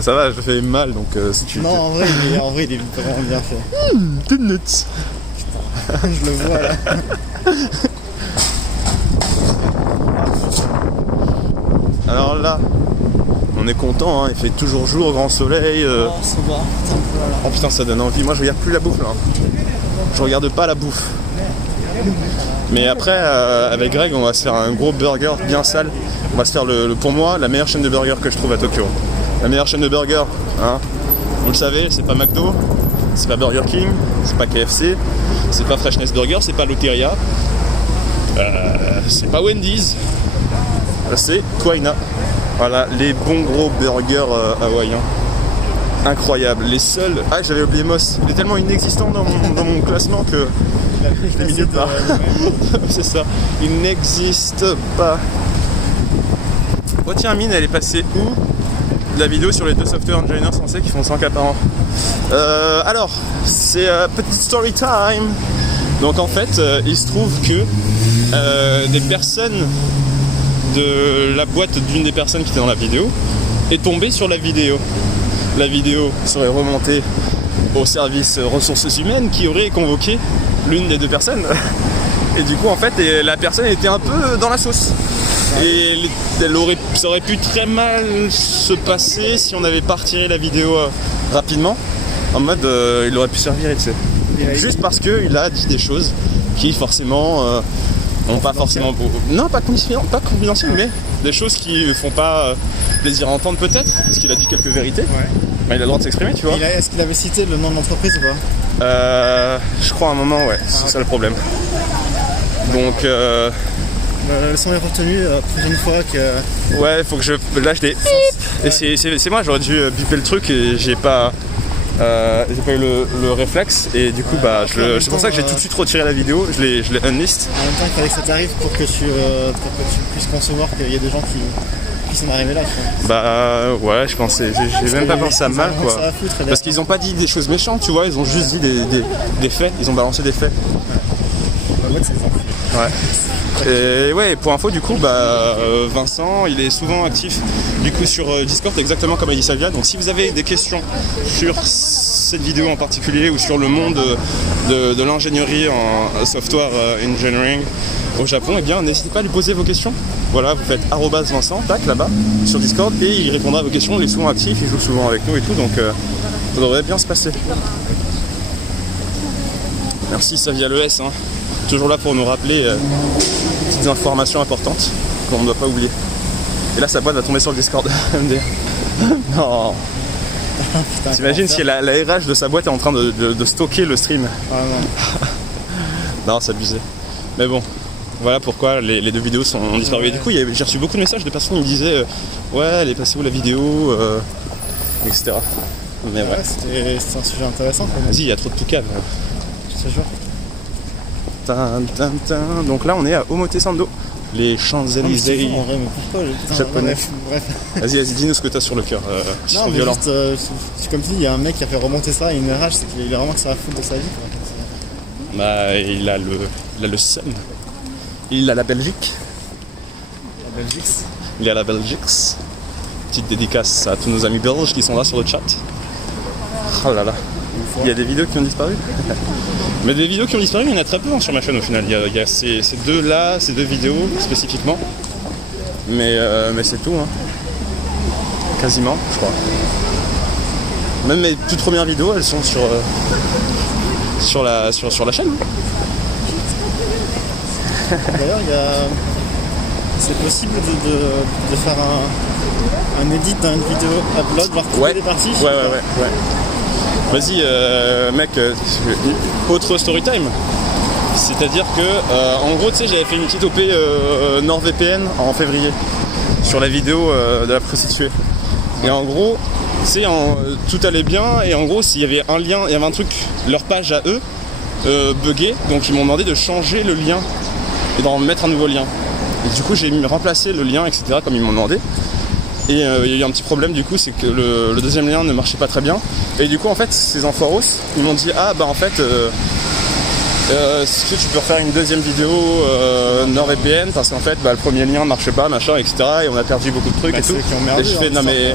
Ça va, je fais mal, donc si tu... Non, en vrai, il est vraiment bien fait. T'es nuts. Je le vois là. Alors là, on est content, hein, il fait toujours jour, grand soleil. Oh, ça va. Oh putain, ça donne envie. Moi, je regarde plus la bouffe là. Je regarde pas la bouffe. Mais après, avec Greg, on va se faire un gros burger bien sale. On va se faire pour moi la meilleure chaîne de burgers que je trouve à Tokyo. La meilleure chaîne de burgers, hein. Vous le savez, c'est pas McDo, c'est pas Burger King, c'est pas KFC, c'est pas Freshness Burger, c'est pas Loteria, c'est pas Wendy's, c'est Kuaina. Voilà, les bons gros burgers hawaïens. Incroyable. Les seuls... Ah, j'avais oublié Moss. Il est tellement inexistant dans mon classement que... Je l'ai mis nulle part. C'est ça. Il n'existe pas. Oh tiens, Mine, elle est passée où? La vidéo sur les 2 software engineers français qui font 100K par an. Alors, c'est petite story time. Donc en fait, il se trouve que des personnes de la boîte d'une des personnes qui était dans la vidéo est tombée sur la vidéo. La vidéo serait remontée au service ressources humaines qui aurait convoqué l'une des 2 personnes. Et du coup, en fait, la personne était un peu dans la sauce. Et ça aurait pu très mal se passer si on n'avait pas retiré la vidéo rapidement. En mode, il aurait pu servir, tu sais. Juste parce qu'il a dit des choses qui, forcément, n'ont pas forcément... Non, pas confidentielles, mais des choses qui font pas plaisir à entendre peut-être, parce qu'il a dit quelques vérités. Ouais. Bah, il a le droit de s'exprimer, tu vois. Est-ce qu'il avait cité le nom de l'entreprise ou pas? Je crois à un moment, ouais, c'est ça le problème. Donc... La leçon est retenue la prochaine fois que... Ouais, faut que je lâche des... Et c'est moi, j'aurais dû biper le truc et j'ai pas eu le réflexe. Et du coup, bah, c'est pour ça que j'ai tout de suite retiré la vidéo, je l'ai unlist. En même temps, il fallait que ça t'arrive pour que tu puisses concevoir qu'il y a des gens qui sont arrivés là. Bah ouais, je pensais, j'ai même pas pensé à mal quoi. Parce qu'ils ont pas dit des choses méchantes, tu vois, ils ont juste dit des faits, ils ont balancé des faits. Ouais. Et ouais, pour info, du coup, bah, Vincent, il est souvent actif du coup sur Discord, exactement comme a dit Savia. Donc si vous avez des questions sur cette vidéo en particulier ou sur le monde de l'ingénierie en software engineering au Japon, eh bien n'hésitez pas à lui poser vos questions. Voilà, vous faites @Vincent, tac, là-bas, sur Discord, et il répondra à vos questions. Il est souvent actif, il joue souvent avec nous et tout, donc ça devrait bien se passer. Merci Savia LES, hein. Toujours là pour nous rappeler petites informations importantes qu'on ne doit pas oublier. Et là, sa boîte va tomber sur le Discord. Non. T'imagines si la RH de sa boîte est en train de stocker le stream. Ah non. Non, c'est abusé. Mais bon, voilà pourquoi les 2 vidéos ont disparu. Ouais. Et du coup, j'ai reçu beaucoup de messages de personnes qui me disaient ouais, elle est passée où la vidéo, etc. Mais ouais. C'est un sujet intéressant. Vas-y, il y a trop de toucans. Je te jure. Donc là on est à Omotesando, les Champs-Élysées japonais. Bref. Vas-y, dis-nous ce que t'as sur le cœur. Non, mais juste, comme tu dis, il y a un mec qui a fait remonter ça à une RH, c'est qu'il a vraiment que ça à foutre de sa vie. Quoi. Bah, il a le seum. Il a la Belgique. La Belgique. Il a la Belgique. Petite dédicace à tous nos amis belges qui sont là sur le chat. Oh là là. Il y a des vidéos qui ont disparu. Mais des vidéos qui ont disparu, il y en a très peu sur ma chaîne au final. Il y a ces 2 vidéos spécifiquement. Mais c'est tout, hein. Quasiment, je crois. Même mes toutes premières vidéos, elles sont sur la chaîne. D'ailleurs, c'est possible de faire un edit dans une vidéo upload, voir couper des parties. Ouais. Vas-y, mec, autre story time. C'est-à-dire que, en gros, tu sais, j'avais fait une petite OP NordVPN en février sur la vidéo de la prostituée. Et en gros, tu sais, tout allait bien. Et en gros, s'il y avait un lien, il y avait un truc, leur page à eux buguait. Donc ils m'ont demandé de changer le lien et d'en mettre un nouveau lien. Et du coup, j'ai remplacé le lien, etc. comme ils m'ont demandé. Et il y a eu un petit problème du coup, c'est que le deuxième lien ne marchait pas très bien. Et du coup en fait ces enfoiros, ils m'ont dit ah bah en fait est-ce que tu peux refaire une deuxième vidéo NordVPN parce qu'en fait le premier lien ne marchait pas, machin, etc. Et on a perdu beaucoup de trucs et tout. Et je fais non mais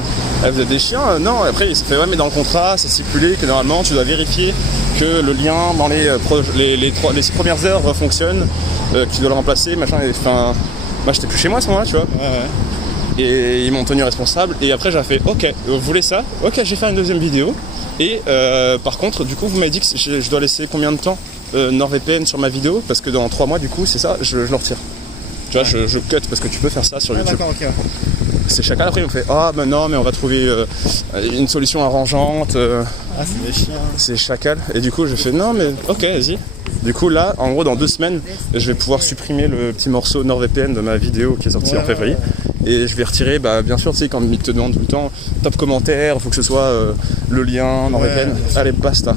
vous êtes des chiens, non. Et après il se fait ouais mais dans le contrat c'est stipulé que normalement tu dois vérifier que le lien dans les 6 premières heures fonctionne, que tu dois le remplacer, machin. Enfin, moi j'étais plus chez moi à ce moment-là, tu vois. Ouais. Et ils m'ont tenu responsable. Et après j'ai fait ok, vous voulez ça? Ok, je vais faire une deuxième vidéo. Et par contre, du coup vous m'avez dit que je dois laisser combien de temps NordVPN sur ma vidéo, parce que dans 3 mois du coup c'est ça, je le retire. Tu vois, je cut parce que tu peux faire ça sur YouTube. D'accord, ok. C'est Chacal, après ils m'ont fait ah ben non mais on va trouver une solution arrangeante. Ah c'est des chiens. C'est Chacal. Et du coup j'ai fait non mais ok vas-y. Du coup là en gros dans 2 semaines je vais pouvoir supprimer le petit morceau NordVPN de ma vidéo qui est sortie en février. Et je vais retirer, bah bien sûr, tu sais, quand le mec te demande tout le temps, top commentaire, faut que ce soit le lien, NordVPN. Allez, basta.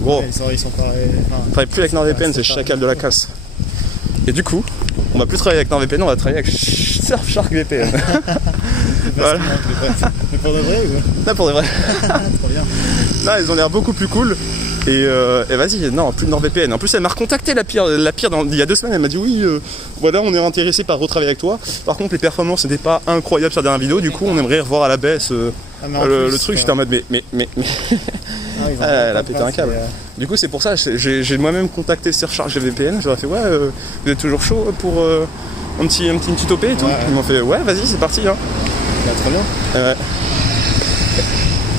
Gros. Ils sont pareils. On travaille plus avec NordVPN, c'est Chacal de la casse. Et du coup, on va plus travailler avec NordVPN, on va travailler avec Surfshark VPN. Voilà. Mais pour de vrai ou? Non, pour de vrai. Trop bien. Non, ils ont l'air beaucoup plus cool. Et vas-y, non, plus de NordVPN. En plus, elle m'a recontacté la pire il y a 2 semaines. Elle m'a dit oui, voilà, on est intéressé par retravailler avec toi. Par contre, les performances n'étaient pas incroyables sur la dernière vidéo. Du coup, on aimerait revoir à la baisse le truc. J'étais en mode mais elle a pété un câble. Du coup, c'est pour ça, j'ai moi-même contacté Surfshark VPN. Je leur ai fait ouais, vous êtes toujours chaud pour un petit OP et tout. Ils m'ont fait ouais, vas-y, c'est parti. Hein. Bah, très bien.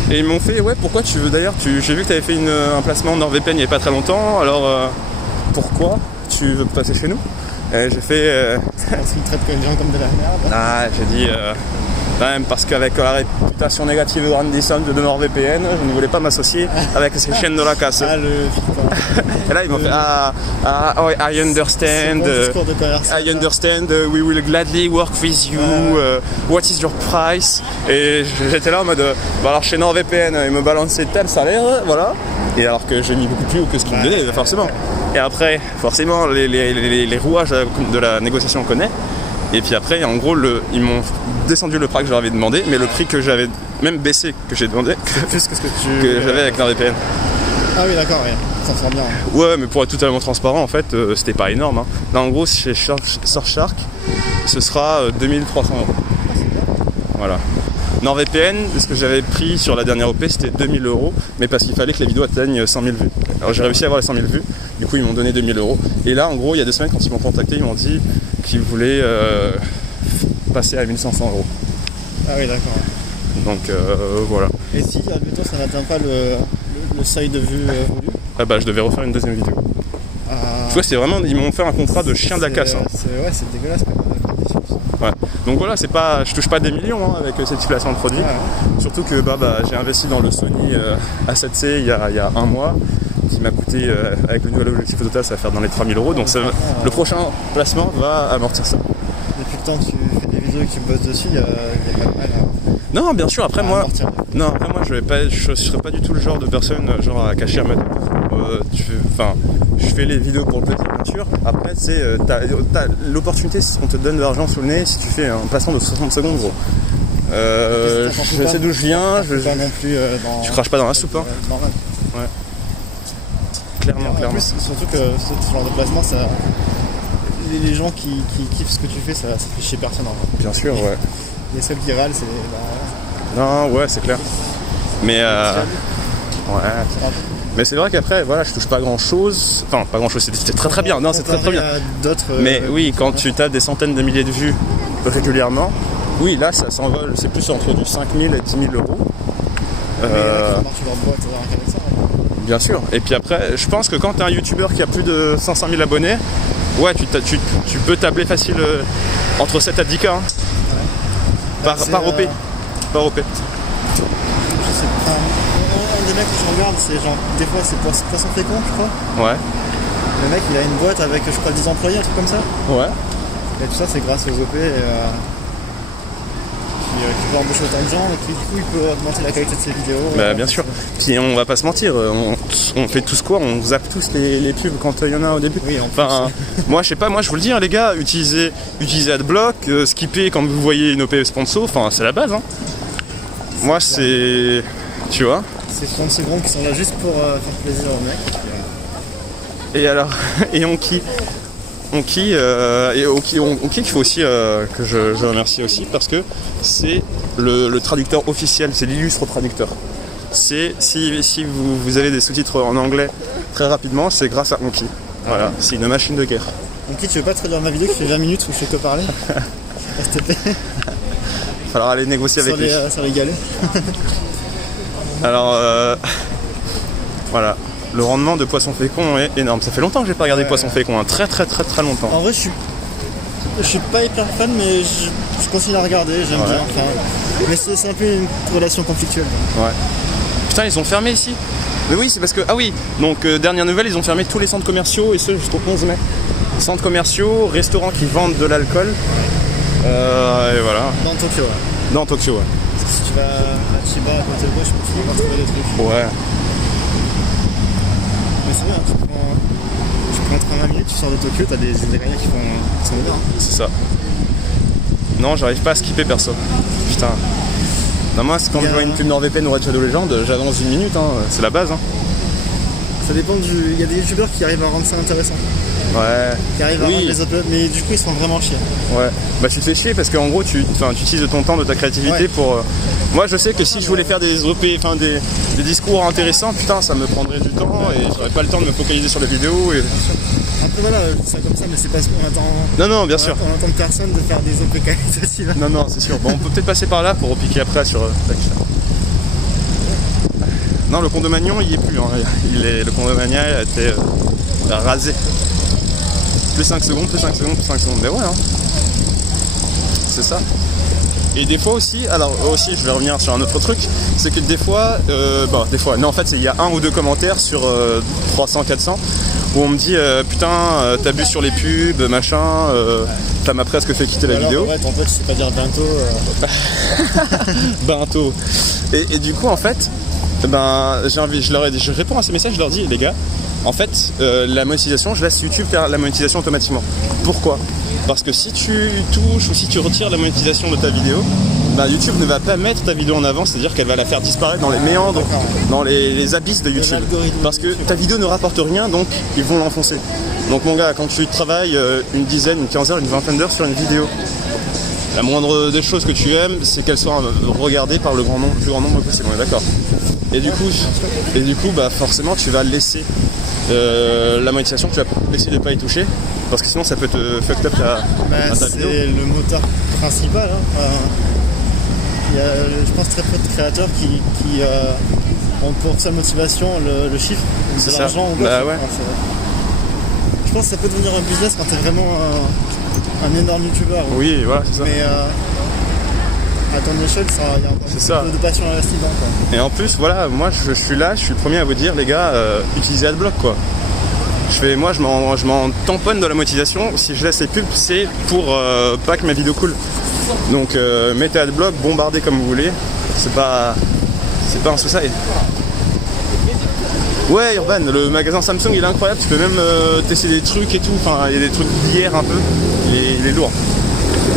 Et ils m'ont fait ouais pourquoi tu veux d'ailleurs j'ai vu que tu avais fait un placement NordVPN il n'y a pas très longtemps, alors pourquoi tu veux passer chez nous? Et j'ai fait Parce qu'ils traitent les gens comme de la merde. ah j'ai dit quand même parce qu'avec la réputation négative de Grandison de NordVPN, je ne voulais pas m'associer avec ces chaînes de la casse. Ah le putain. Et là ils m'ont fait oh, I understand, I understand, we will gladly work with you, what is your price? Et j'étais là en mode bah alors chez NordVPN ils me balançaient tel salaire, voilà. Et alors que j'ai mis beaucoup plus haut que ce qu'ils me donnaient, forcément. Et après, forcément, les rouages de la négociation on connaît. Et puis après, en gros, ils m'ont descendu le prix que je leur avais demandé, mais le prix que j'avais même baissé, que j'ai demandé, plus que ce que j'avais avec NordVPN. Ah oui, d'accord, oui. Ça sent bien. Ouais, mais pour être totalement transparent, en fait, c'était pas énorme. Hein. Là, en gros, chez Surfshark, ce sera 2300 €. Voilà. NordVPN, ce que j'avais pris sur la dernière OP, c'était 2000 €, mais parce qu'il fallait que la vidéo atteigne 100 000 vues. Alors j'ai réussi à avoir les 100 000 vues, du coup ils m'ont donné 2000 €. Et là, en gros, il y a 2 semaines, quand ils m'ont contacté, ils m'ont dit qu'ils voulaient passer à 1500 €. Ah oui, d'accord. Donc voilà. Et si, admettons, ça n'atteint pas le seuil de vue voulu? Ah bah je devais refaire une deuxième vidéo. Tu vois, c'est vraiment, ils m'ont fait un contrat de chien de la casse. Hein. Ouais, c'est dégueulasse quand même. Ouais. Donc voilà, c'est pas, je touche pas des millions hein, avec cette stipulation de produit. Surtout que j'ai investi dans le Sony A7C il y a 1 mois, qui m'a coûté avec le nouvel objectif total, ça va faire dans les 3000 €. Donc le prochain placement va amortir ça. Depuis le temps que tu fais des vidéos et que tu bosses dessus, il y a pas de mal à... Non, bien sûr. Après moi, je serais pas du tout le genre de personne genre à cacher un mode. Je fais les vidéos pour le plaisir, bien sûr. Après, tu sais, t'as l'opportunité, on te donne de l'argent sous le nez si tu fais un placement de 60 secondes, gros. Je sais d'où je viens. Tu craches pas dans la soupe, hein. Normal. Ouais. Clairement. En plus, surtout que ce genre de placement, ça. Les gens qui kiffent ce que tu fais, ça fait chier personne. En bien sûr, ouais. Les seuls qui râlent, c'est. Non, ouais, c'est clair. Mais ouais. Mais c'est vrai qu'après, voilà, je touche pas grand chose. Enfin, pas grand chose, c'était très bien. Non, c'est très bien. Mais oui, quand tu tapes des centaines de milliers de vues régulièrement, oui, là, ça s'envole. C'est plus entre du 5000 et 10 000 €. Bien sûr. Et puis après, je pense que quand tu es un youtubeur qui a plus de 500 000 abonnés, ouais, tu peux tabler facile entre 7 à 10 K. Hein. Ouais. Par OP. Par OP. Je sais pas. Un des mecs que je regarde, c'est genre, des fois c'est Poisson Fécond, je crois. Ouais. Le mec, il a une boîte avec, je crois, 10 employés, un truc comme ça. Ouais. Et tout ça, c'est grâce aux OP. qui peut embaucher autant de gens et qui du coup il peut augmenter la qualité de ses vidéos. Bah bien sûr. Puis on va pas se mentir, on fait tous quoi? On zappe tous les pubs quand il y en a au début. Oui, enfin, moi je sais pas, moi je vous le dis hein, les gars, utilisez Adblock, skipper quand vous voyez une OP sponsor, enfin c'est la base hein. Moi c'est... Tu vois? C'est 30 secondes qui sont là juste pour faire plaisir aux mecs. Et alors, et Onki qu'il faut aussi que je remercie aussi parce que c'est le traducteur officiel, c'est l'illustre traducteur. C'est si vous avez des sous-titres en anglais très rapidement, c'est grâce à Onki. Voilà, c'est une machine de guerre. Onki, tu veux pas traduire ma vidéo qui fait 20 minutes où je fais que parler? S'il te plaît. Falloir aller négocier avec lui. Sur les galets. Alors voilà. Le rendement de poisson fécond est énorme. Ça fait longtemps que j'ai pas regardé poisson fécond, hein. Très longtemps. En vrai, je suis pas hyper fan, mais je continue à regarder, j'aime bien. Enfin, mais c'est un peu une relation conflictuelle. Ouais. Putain, ils ont fermé ici. Mais oui, c'est parce que... Ah oui, donc dernière nouvelle, ils ont fermé tous les centres commerciaux et ce jusqu'au 11 mai. Centres commerciaux, restaurants qui vendent de l'alcool. Et voilà. Dans Tokyo, ouais. Dans Tokyo, ouais. Si tu vas à Chiba, à côté de moi, je pense que tu vas trouver des trucs. Ouais. Mais c'est bien, tu prends 20 minutes, tu sors de Tokyo, t'as des Iraniens qui sont dedans. C'est ça. Non, j'arrive pas à skipper perso. Putain. Non, moi, quand je vois une pub NordVPN ou Red Shadow Legend, j'avance une minute, hein. C'est la base. Hein. Ça dépend du. Il y a des youtubeurs qui arrivent à rendre ça intéressant. Ouais. Qui arrivent à rendre les uploads, mais du coup ils se font vraiment chier. Ouais. Bah tu te fais chier parce qu'en gros tu utilises ton temps, de ta créativité pour. Moi je sais que si je voulais faire des OP, enfin des discours intéressants, putain ça me prendrait du temps et j'aurais pas le temps de me focaliser sur les vidéos. Et... Après voilà, je dis ça comme ça, mais c'est parce qu'on attend. Non, bien sûr. On attend de personne de faire des OP qualitatives. Non, c'est sûr. Bon, on peut peut-être passer par là pour repiquer après sur. Non, le Condomagnon il y est plus. Hein. Le Condomagnon a été rasé. Plus 5 secondes. Mais ouais, hein. C'est ça. Et des fois aussi, alors aussi je vais revenir sur un autre truc, c'est que des fois, non en fait il y a 1 ou 2 commentaires sur 300, 400 où on me dit putain t'abuses sur les pubs, machin, ça m'a presque fait quitter la vidéo. Ouais, ton pote, je sais pas dire bientôt. Bientôt. Et du coup en fait, je réponds à ces messages, je leur dis les gars, en fait la monétisation, je laisse YouTube faire la monétisation automatiquement. Pourquoi ? Parce que si tu touches ou si tu retires la monétisation de ta vidéo, bah YouTube ne va pas mettre ta vidéo en avant, c'est-à-dire qu'elle va la faire disparaître dans les méandres, dans les abysses de YouTube. Parce que ta vidéo ne rapporte rien, donc ils vont l'enfoncer. Donc mon gars, quand tu travailles une dizaine, une quinzaine, une vingtaine d'heures sur une vidéo, la moindre des choses que tu aimes, c'est qu'elle soit regardée par le plus grand nombre possible, on est d'accord. Et du coup, bah forcément tu vas laisser la monétisation, tu vas essayer de ne pas y toucher parce que sinon ça peut te fuck up ta vidéo. C'est le moteur principal. Hein. Il y a, je pense, très peu de créateurs qui ont pour seule motivation le chiffre, de l'argent. Bah ouais. Je pense que ça peut devenir un business quand t'es vraiment un énorme youtubeur. Oui, voilà, c'est ça. Mais à ton échelle, il y a un peu de passion investie dedans. Quoi. Et en plus, voilà, moi je suis là, je suis le premier à vous dire, les gars, utilisez Adblock quoi. Moi je m'en tamponne de la monétisation. Si je laisse les pubs, c'est pour pas que ma vidéo coule. Donc mettez Adblock, bombardez comme vous voulez. C'est pas un suicide. Ouais, Urban, le magasin Samsung il est incroyable. Tu peux même tester des trucs et tout. Enfin, il y a des trucs d'hier un peu. Il est lourd.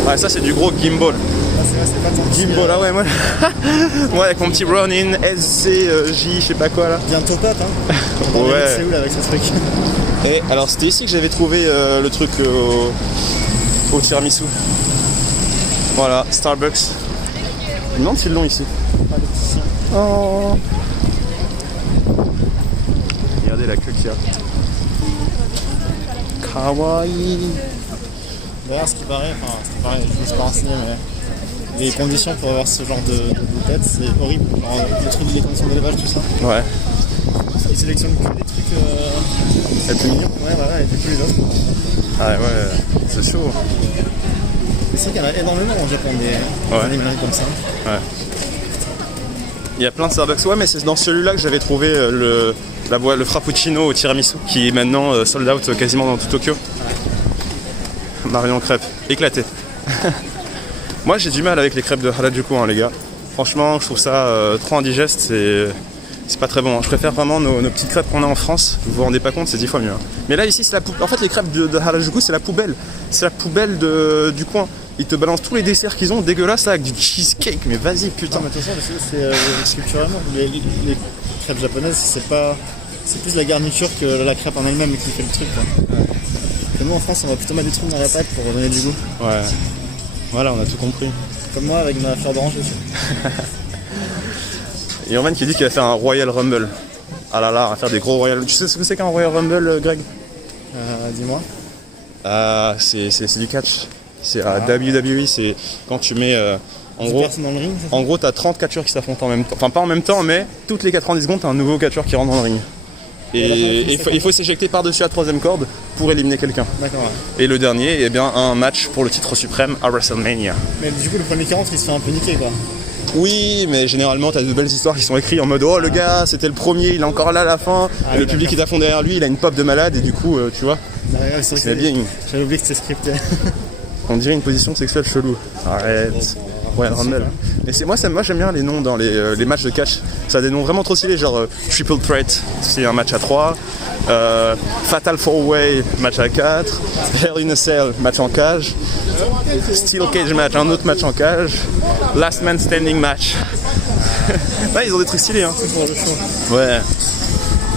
Ouais, ça c'est du gros gimbal. C'est pas ton petit gimbal, ah ouais, moi. Moi avec mon petit Ronin SCJ, je sais pas quoi là. Bientôt pop, hein. Ouais. C'est où là avec ce truc? Et alors c'était ici que j'avais trouvé le truc au tiramisu. Voilà, Starbucks. Je me demande s'ils l'ont ici. Oh. Regardez la queue qu'il y a. Kawaii. D'ailleurs, ce qui paraît, je me suis pas renseigné, mais les conditions pour avoir ce genre de tête, c'est horrible. Genre, les conditions d'élevage, tout ça. Ouais. Ils sélectionnent que des trucs. C'est plus mignon. Ouais, voilà, et plus les autres. Ah ouais, c'est chaud. C'est vrai qu'il y en a énormément en Japon, des animaleries comme ça. Ouais. Il y a plein de Starbucks, ouais, mais c'est dans celui-là que j'avais trouvé le frappuccino au tiramisu, qui est maintenant sold out quasiment dans tout Tokyo. Ouais. Marion crêpe, éclaté. Moi j'ai du mal avec les crêpes de Harajuku, hein, les gars. Franchement, je trouve ça trop indigeste, c'est pas très bon. Je préfère vraiment nos petites crêpes qu'on a en France. Vous vous rendez pas compte, c'est 10 fois mieux. Hein. Mais là ici, c'est la poubelle. En fait, les crêpes de Harajuku, c'est la poubelle. C'est la poubelle du coin. Ils te balancent tous les desserts qu'ils ont, dégueulasses là, avec du cheesecake. Mais vas-y, putain. Non, mais de toute façon, c'est culturellement, les crêpes japonaises, c'est plus la garniture que la crêpe en elle-même qui fait le truc. Quoi. Ouais. Que nous en France, on va plutôt mettre des trucs dans la pâte pour donner du goût. Ouais. Voilà, on a tout compris. Comme moi avec ma fleur d'orange dessus. Et Orman qui dit qu'il va faire un Royal Rumble. Ah là là, on va faire des gros Royal. Tu sais ce que c'est qu'un Royal Rumble, Greg? Dis-moi. C'est du catch. C'est à WWE, c'est quand tu mets. En gros, t'as 30 catcheurs qui s'affrontent en même temps. Enfin, pas en même temps, mais toutes les 90 secondes, t'as un nouveau catcheur qui rentre dans le ring. Et il faut s'éjecter par-dessus la troisième corde pour éliminer quelqu'un. D'accord. Ouais. Et le dernier, eh bien, un match pour le titre suprême à WrestleMania. Mais du coup, le premier qui rentre, il se fait un peu niquer, quoi. Oui, mais généralement, t'as de belles histoires qui sont écrites en mode oh le gars, c'était le premier, il est encore là à la fin. Et le public qui est à fond derrière lui, il a une pop de malade et du coup, tu vois. Ouais, c'est bien. J'avais oublié que c'était scripté. On dirait une position sexuelle chelou. Arrête. Royal Rumble. Mais moi j'aime bien les noms dans les matchs de catch. Ça a des noms vraiment trop stylés, genre Triple Threat, c'est un match à 3. Fatal 4-Way, match à 4. Hell in a Cell, match en cage. Steel Cage match, un autre match en cage. Last Man Standing match. Là ils ont des trucs stylés hein. Ouais.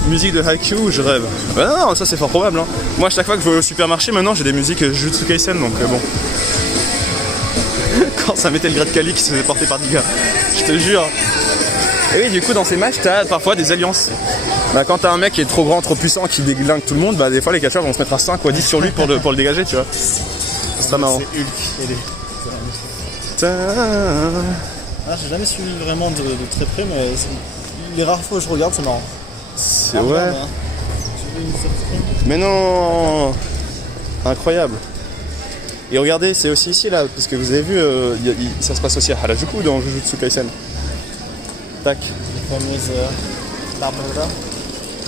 Musique de Haikyuu, je rêve. Bah non, ça c'est fort probable. Hein. Moi, chaque fois que je vais au supermarché, maintenant j'ai des musiques Jujutsu Kaisen, donc bon. Quand ça mettait le Great Kali qui se faisait porter par 10 gars. Je te jure. Et oui, du coup, dans ces matchs, t'as parfois des alliances. Bah, quand t'as un mec qui est trop grand, trop puissant, qui déglingue tout le monde, bah des fois les catcheurs vont se mettre à 5 ou à 10 sur lui pour le dégager, tu vois. C'est pas marrant. C'est Hulk. J'ai jamais suivi vraiment de très près, mais les rares fois où je regarde, c'est marrant. C'est ouais. Mais non. Incroyable. Et regardez, c'est aussi ici là, parce que vous avez vu, ça se passe aussi à Harajuku dans Jujutsu Kaisen. Tac. Les fameuses là.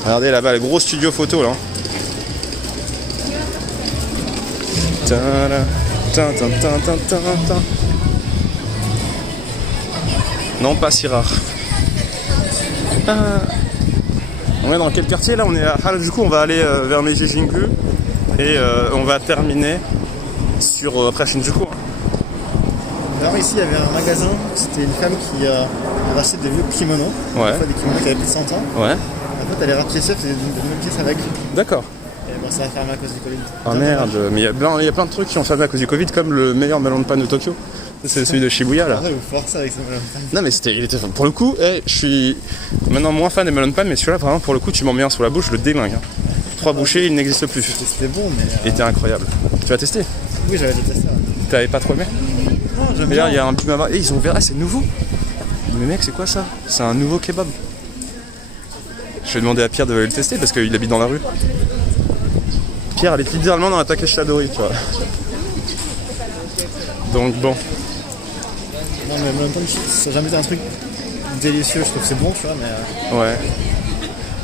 Regardez là-bas, le gros studio photo là. Non, pas si rare. On est dans quel quartier là? On est à Harajuku, on va aller vers Meiji Jingu et on va terminer après Shinjuku. Alors ici il y avait un magasin, c'était une femme qui rachetait des vieux kimonos, ouais. Des kimonos qui avaient plus de 100 ans. Ouais. En fait elle est rapiécée, elle faisait des nouvelles pièces avec. D'accord. Et bon ça a fermé à cause du Covid. Ah merde, mais il y a plein de trucs qui ont fermé à cause du Covid, comme le meilleur melon de panne de Tokyo. C'est celui de Shibuya là. Ah ouais, vous forcez avec ce melon de panne. Non mais il était pour le coup, je suis maintenant moins fan des melon de panne, mais celui-là vraiment pour le coup tu m'en mets un sous la bouche, je le déglingue. Hein. 3 bouchées, il n'existe plus. C'était bon mais. Il était incroyable. Tu l'as testé? Oui j'avais déjà testé. Ouais. T'avais pas trop aimé? Non, j'aime bien. bien. Il y a un bimama. Et ils ont ouvert, c'est nouveau. Mais mec, c'est quoi ça? C'est un nouveau kebab. Je vais demander à Pierre de le tester parce qu'il habite dans la rue. Pierre, elle est littéralement dans la Takeshi Adori, tu vois. Donc bon. Non mais melon de panne, ça n'a jamais été un truc délicieux, je trouve que c'est bon, tu vois, mais. Ouais.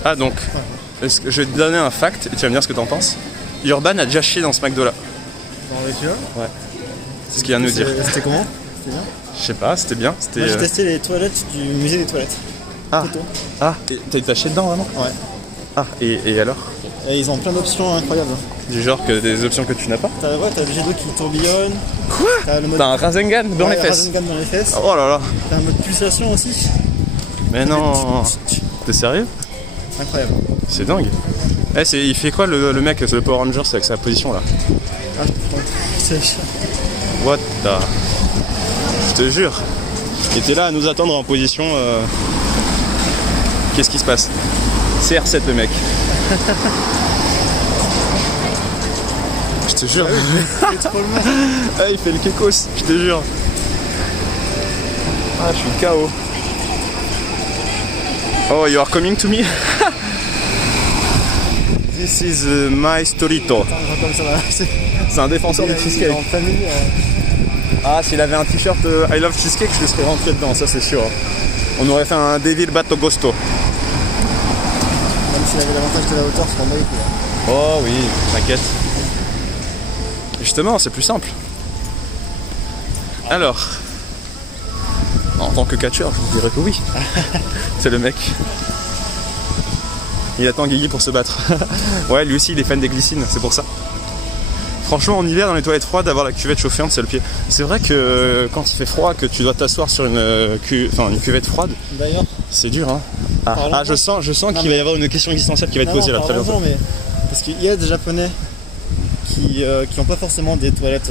Ah donc, je vais te donner un fact et tu vas me dire ce que t'en penses. Urban a déjà chié dans ce McDo là. Dans le là. Ouais. C'est ce qu'il vient de nous dire. C'était comment? C'était bien? Je sais pas, c'était bien. Moi j'ai testé les toilettes du musée des toilettes. Ah. Ah, et t'as chié dedans vraiment? Ouais. Ah, et alors? Et ils ont plein d'options incroyables. Du genre que des options que tu n'as pas? T'as le jet d'eau qui tourbillonne. Quoi? T'as un Rasengan dans les fesses? Un Rasengan dans les fesses. Oh là là. T'as un mode pulsation aussi. Mais non. T'es sérieux? Incroyable. C'est dingue. Il fait quoi le mec, le Power Rangers avec sa position là? Ah, c'est What the... Je te jure. Et t'es là à nous attendre en position... Qu'est-ce qui se passe? CR7 le mec. Je te jure. Ah, il fait le kekos, je te jure. Ah, je suis KO. Oh, you are coming to me? This is my Storito. C'est un défenseur du cheesecake. Ah, s'il avait un t-shirt I love cheesecake, je le serais rentré dedans, ça c'est sûr. On aurait fait un Devil Bato Gosto. Même s'il avait l'avantage de la hauteur sur moi. Oh oui, t'inquiète. Justement, c'est plus simple. Alors, en tant que catcheur, je vous dirais que oui. C'est le mec. Il attend Guigui pour se battre. Ouais, lui aussi il est fan des glycines, c'est pour ça. Franchement, en hiver, dans les toilettes froides, avoir la cuvette chauffante, c'est le pied. C'est vrai que quand il fait froid, que tu dois t'asseoir sur une cuvette froide, D'ailleurs, c'est dur, hein. Je sens qu'il va y avoir une question existentielle qui va être posée là très bientôt. Mais parce qu'il y a des Japonais qui n'ont pas forcément des toilettes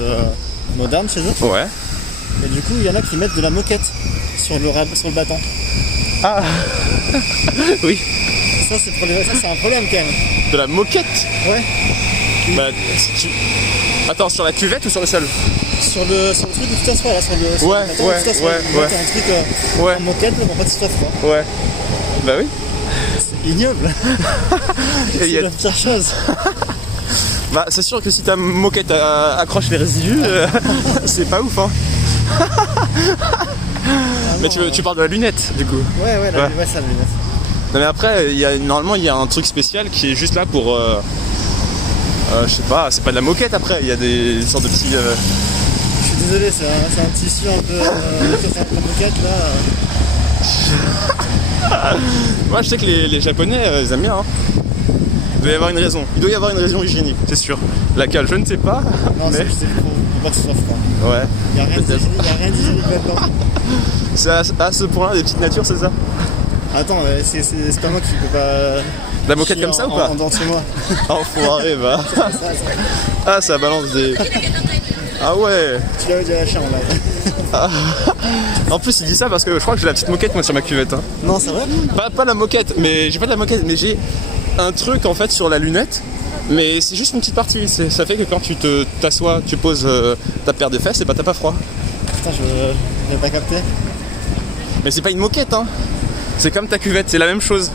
modernes chez eux. Ouais. Et du coup, il y en a qui mettent de la moquette sur le battant. Ah oui. Ça, c'est un problème quand même. De la moquette. Ouais. Bah, attends, sur la cuvette ou sur le sol? Sur le truc où tu t'assois là, sur le battant où tu t'assois. Ouais. T'as un truc en moquette, mais en fait, tu t'assois. Ouais. Bah oui. C'est ignoble. C'est la pire chose. Bah, c'est sûr que si ta moquette accroche les résidus, c'est pas ouf, hein. Mais tu parles de la lunette, du coup. Ouais, c'est la lunette. Non, mais après, normalement, il y a un truc spécial qui est juste là pour. Je sais pas, c'est pas de la moquette après, il y a des sortes de petits. Je suis désolé, c'est un tissu un peu. Un moquette là. Moi, je sais que les Japonais, ils aiment bien, hein. Il doit y avoir une raison. Il doit y avoir une raison hygiénique, c'est sûr. Laquelle, je ne sais pas. Non, mais... c'est pour pas que ce soit froid. Ouais. Il n'y a rien d'hygiénique là-dedans. C'est à ce point-là des petites natures, c'est ça? Attends, c'est pas moi qui peux pas. De la moquette comme ça ou pas? En dehors de chez moi. Enfoiré, va. Ah, ça balance des. Ah ouais. Tu l'avais déjà lâché en live. En plus, il dit ça parce que je crois que j'ai la petite moquette moi sur ma cuvette. Hein. Non, c'est vrai? Pas la moquette, mais j'ai pas de la moquette, mais j'ai un truc en fait sur la lunette. Mais c'est juste une petite partie. Ça fait que quand tu t'assois, tu poses ta paire de fesses et bah t'as pas froid. Putain, je n'ai pas capté. Mais c'est pas une moquette, hein. C'est comme ta cuvette, c'est la même chose.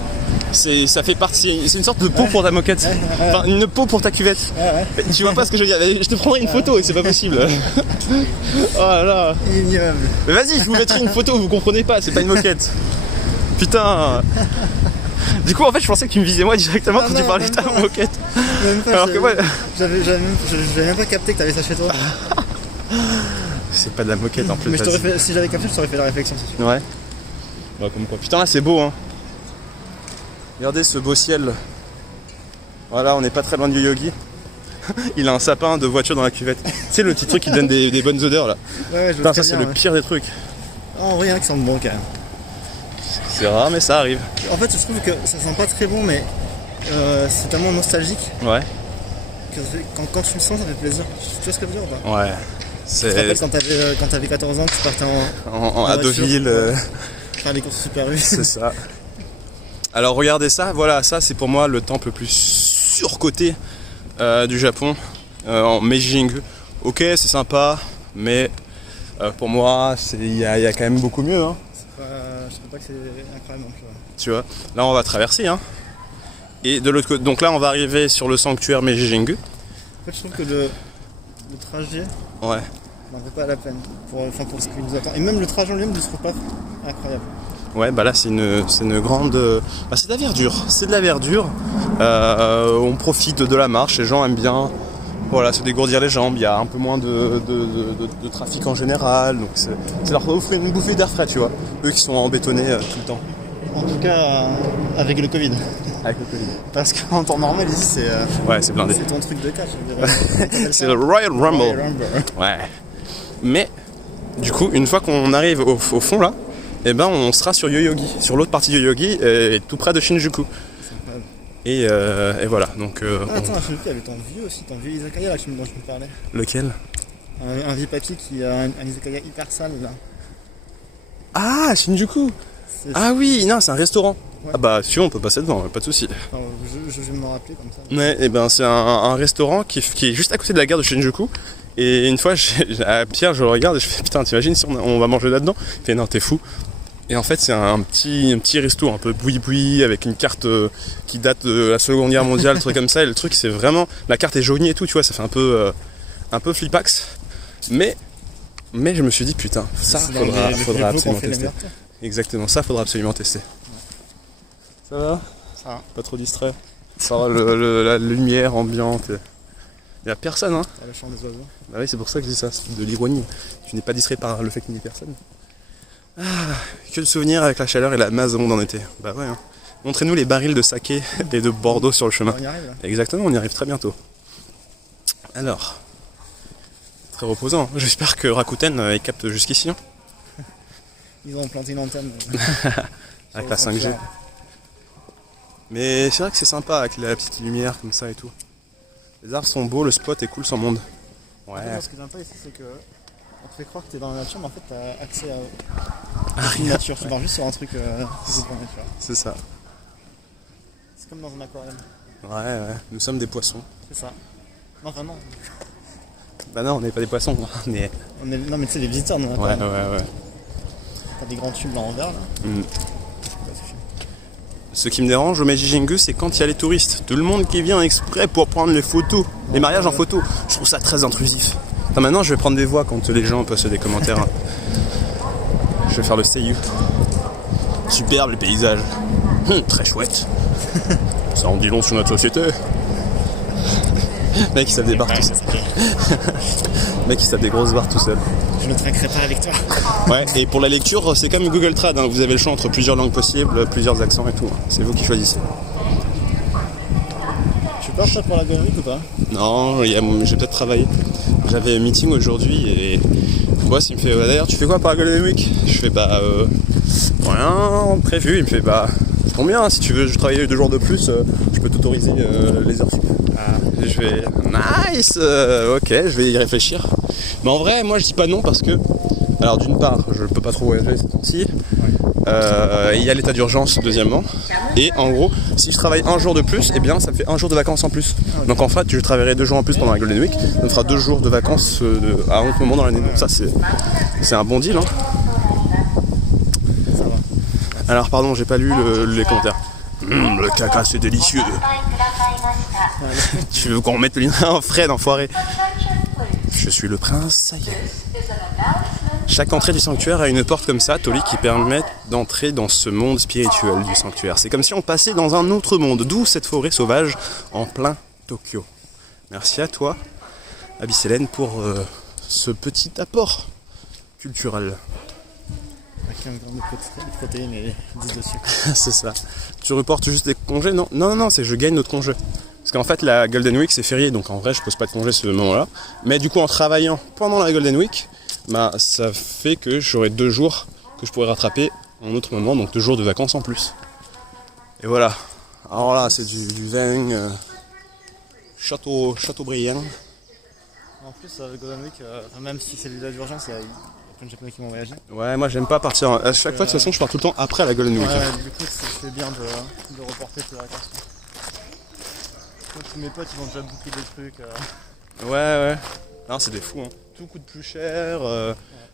Ça fait partie, c'est une sorte de peau pour ta moquette. Enfin, une peau pour ta cuvette. Ouais. Tu vois pas ce que je veux dire? Je te prendrai une photo et c'est pas possible. Oh là là. Ignoble. Mais vas-y, je vous mettrai une photo, vous comprenez pas, c'est pas une moquette. Putain. Du coup, en fait, je pensais que tu me visais moi directement quand tu parlais de ta moquette. Même pas, alors que moi. J'avais même pas capté que t'avais ça chez toi. C'est pas de la moquette en plus. Mais si j'avais capté, je t'aurais fait la réflexion, c'est sûr. Ouais. Bah, comme quoi. Putain, là, c'est beau, hein. Regardez ce beau ciel. Voilà, on n'est pas très loin de Yoyogi. Il a un sapin de voiture dans la cuvette. Tu sais, le petit truc qui donne des bonnes odeurs là. Ouais, je putain, ça, c'est le pire des trucs. En rien qui sent bon quand même. C'est rare, mais ça arrive. En fait, je trouve que ça sent pas très bon, mais c'est tellement nostalgique. Ouais. Que quand tu le sens, ça fait plaisir. Tu vois ce que je veux dire ou pas? Ouais. Tu te rappelles quand t'avais 14 ans, tu partais à Deauville. Faire les courses Super U. C'est ça. Alors regardez ça, voilà, ça c'est pour moi le temple le plus surcoté du Japon, en Meiji-Jingu. Ok, c'est sympa, mais pour moi, il y a quand même beaucoup mieux. Hein. Je trouve pas que c'est incroyable non plus. Tu vois, là on va traverser. Hein. Et de l'autre côté, donc là on va arriver sur le sanctuaire Meiji-Jingu. En fait, je trouve que le trajet n'en vaut pas la peine pour ce qui nous attend. Et même le trajet en lui-même, je ne trouve pas incroyable. Ouais, bah là c'est une grande. Bah, c'est de la verdure. C'est de la verdure. On profite de la marche, les gens aiment bien. Voilà, se dégourdir les jambes, il y a un peu moins de trafic en général. Donc c'est leur offrir une bouffée d'air frais, tu vois. Eux qui sont embétonnés tout le temps. En tout cas, avec le Covid. Avec le Covid. Parce qu'en temps normal, ici, c'est. Ouais, c'est blindé. C'est ton truc de catch, je dirais. C'est le Royal Rumble. Ouais. Mais, du coup, une fois qu'on arrive au fond là, eh ben on sera sur Yoyogi, sur l'autre partie de Yoyogi, tout près de Shinjuku. Et voilà, donc... attends, Shinjuku, il y avait ton vieux izakaya là, dont tu me parlais. Lequel? Un vieux papy qui a un izakaya hyper sale là. Ah, Shinjuku. Ah oui, non, c'est un restaurant. Ouais. Ah bah, si tu veux, on peut passer devant, pas de soucis. Je vais me rappeler comme ça. Ouais, et ben c'est un restaurant qui est juste à côté de la gare de Shinjuku. Et une fois, Pierre, je le regarde et je fais putain, t'imagines si on va manger là-dedans? Il fait non, t'es fou. Et en fait, c'est un petit resto un peu boui-boui avec une carte qui date de la Seconde Guerre mondiale, un truc comme ça. Et le truc, c'est vraiment. La carte est jaunie et tout, tu vois, ça fait un peu flipax. Mais je me suis dit, putain, ça, faudra absolument tester. Exactement, ça, faudra absolument tester. Ça va? Ça va. Pas trop distrait. Ça va, la lumière ambiante. Il n'y a personne, hein. Le chant des oiseaux. Bah oui, c'est pour ça que je dis ça, c'est de l'ironie. Tu n'es pas distrait par le fait qu'il n'y ait personne. Ah, que de souvenirs avec la chaleur et la masse de monde en été. Bah ouais, hein. Montrez-nous les barils de saké et de Bordeaux sur le chemin. On y arrive là. Exactement, on y arrive très bientôt. Alors, très reposant. Hein. J'espère que Rakuten capte jusqu'ici. Hein. Ils ont planté une antenne. Avec la 5G. Mais c'est vrai que c'est sympa avec la petite lumière comme ça et tout. Les arbres sont beaux, le spot est cool sans monde. Ouais. En fait, ce que j'aime pas ici, c'est que on te fait croire que t'es dans la nature, mais en fait t'as accès à une nature. Tu pars juste sur un truc qui est dans la nature. C'est ça. C'est comme dans un aquarium. Ouais, nous sommes des poissons. C'est ça. Non, enfin non. Bah non, on n'est pas des poissons. Mais... Non, mais tu sais, les visiteurs, non. Ouais. T'as des grands tubes là en verre là. Ce qui me dérange au Meiji Jingu, c'est quand il y a les touristes. Tout le monde qui vient exprès pour prendre les photos. Les mariages en photo. Je trouve ça très intrusif. Attends, maintenant, je vais prendre des voix quand les gens postent des commentaires. Hein. Je vais faire le seiyu. Superbe les paysages. Très chouette. Ça en dit long sur notre société. Mec, il se tape des barres tout seul. Mec, il se tape des grosses barres tout seul. Je ne traquerai pas avec toi. Ouais, et pour la lecture, c'est comme Google Trad. Hein. Vous avez le choix entre plusieurs langues possibles, plusieurs accents et tout. Hein. C'est vous qui choisissez. Tu pars ça pour la Golden Week ou pas? Non, j'ai peut-être travaillé. J'avais un meeting aujourd'hui et mon boss il me fait d'ailleurs tu fais quoi pour la Golden Week? Je fais rien prévu. Il me fait c'est combien hein, si tu veux travailler 2 jours de plus, je peux t'autoriser les heures sup. Et je fais nice, ok, je vais y réfléchir. Mais en vrai, moi je dis pas non parce que, alors d'une part, je peux pas trop voyager ces temps-ci. Il y a l'état d'urgence deuxièmement. Et en gros, si je travaille 1 jour de plus, eh bien ça me fait 1 jour de vacances en plus. Donc en fait, je travaillerai 2 jours en plus pendant la Golden Week. Ça me fera 2 jours de vacances à un autre moment dans l'année. Donc ça c'est un bon deal. Hein. Ça va. Alors pardon, j'ai pas lu les commentaires. Le caca c'est délicieux. Tu veux qu'on remette le lien en Fred, enfoiré. Je suis le prince, ça y est. Chaque entrée du sanctuaire a une porte comme ça, Toli, qui permet d'entrer dans ce monde spirituel du sanctuaire. C'est comme si on passait dans un autre monde, d'où cette forêt sauvage en plein Tokyo. Merci à toi, Abysselène, pour ce petit apport culturel. Avec 15 grammes de protéines et 10 de sucre. C'est ça. Tu reportes juste les congés? Non, c'est je gagne notre congé. Parce qu'en fait, la Golden Week, c'est férié, donc en vrai, je pose pas de congé ce moment-là. Mais du coup, en travaillant pendant la Golden Week, ça fait que j'aurai 2 jours que je pourrais rattraper en autre moment, donc 2 jours de vacances en plus. Et voilà. Alors là, c'est du vin Châteaubriand. En plus, le Golden Week, même si c'est l'état d'urgence, il y a plein de Japonais qui vont voyager. Ouais, moi j'aime pas partir. À chaque fois, de toute façon, je pars tout le temps après la Golden Week. Ouais, du coup, c'est bien de reporter tes vacances. Tous mes potes, ils vont déjà booker des trucs. Ouais. Non, c'est des fous. Hein. Tout coûte plus cher,